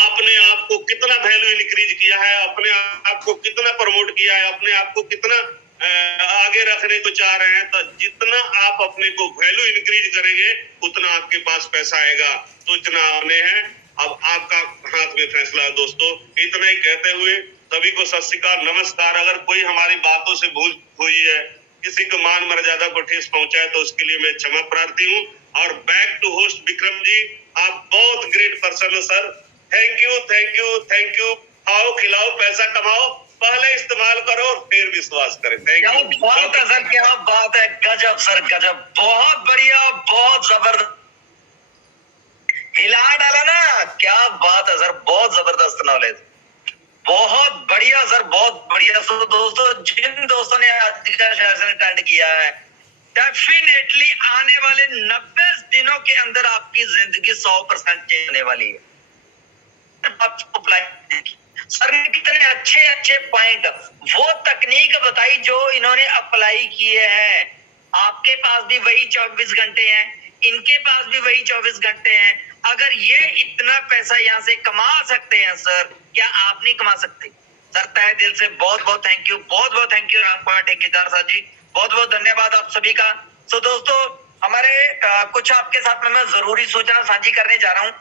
आपने आपको कितना वैल्यू इंक्रीज किया है, अपने आप को कितना प्रमोट किया है, अपने आप को कितना आगे रखने को चाह रहे हैं। तो जितना आप अपने को वैल्यू इंक्रीज करेंगे, उतना आपके पास पैसा आएगा। सोचना आपने है, अब आपका हाथ में फैसला है दोस्तों। इतना ही कहते हुए सभी को सत श्री अकाल, नमस्कार। अगर कोई हमारी बातों से भूल हुई है, किसी को मान मर्यादा को ठेस पहुंचा है, तो उसके लिए मैं क्षमा प्रार्थी हूँ। और back to host Vikram ji, आप बहुत ग्रेट पर्सन हो sir. Thank you, thank you, thank you. खाओ, खिलाओ, पैसा कमाओ, पहले इस्तेमाल करो फिर विश्वास करें। थैंक क्या यू। बात है सर, क्या बात है। गजब सर, गजब, बहुत बढ़िया, बहुत जबरदस्त। हिला डाला ना, क्या बात है सर, बहुत जबरदस्त नॉलेज, बहुत बढ़िया सर, बहुत बढ़िया। सो दोस्तों, जिन दोस्तों ने आज का सेशन अटेंड किया है, डेफिनेटली आने वाले 90 दिनों के अंदर आपकी जिंदगी 100% चेंज होने वाली है। सर ने कितने अच्छे अच्छे पॉइंट, वो तकनीक बताई जो इन्होंने अप्लाई किए हैं। आपके पास भी वही 24 घंटे हैं, इनके पास भी वही 24 घंटे हैं। अगर ये इतना पैसा यहाँ से कमा सकते हैं सर, क्या आप नहीं कमा सकते? सर तहे दिल से बहुत बहुत थैंक यू, बहुत बहुत थैंक यू रामकुमार ठेकेदार साहब जी, बहुत बहुत धन्यवाद आप सभी का। सो दोस्तों, हमारे कुछ आपके साथ में मैं जरूरी सूचना साझी करने जा रहा हूँ।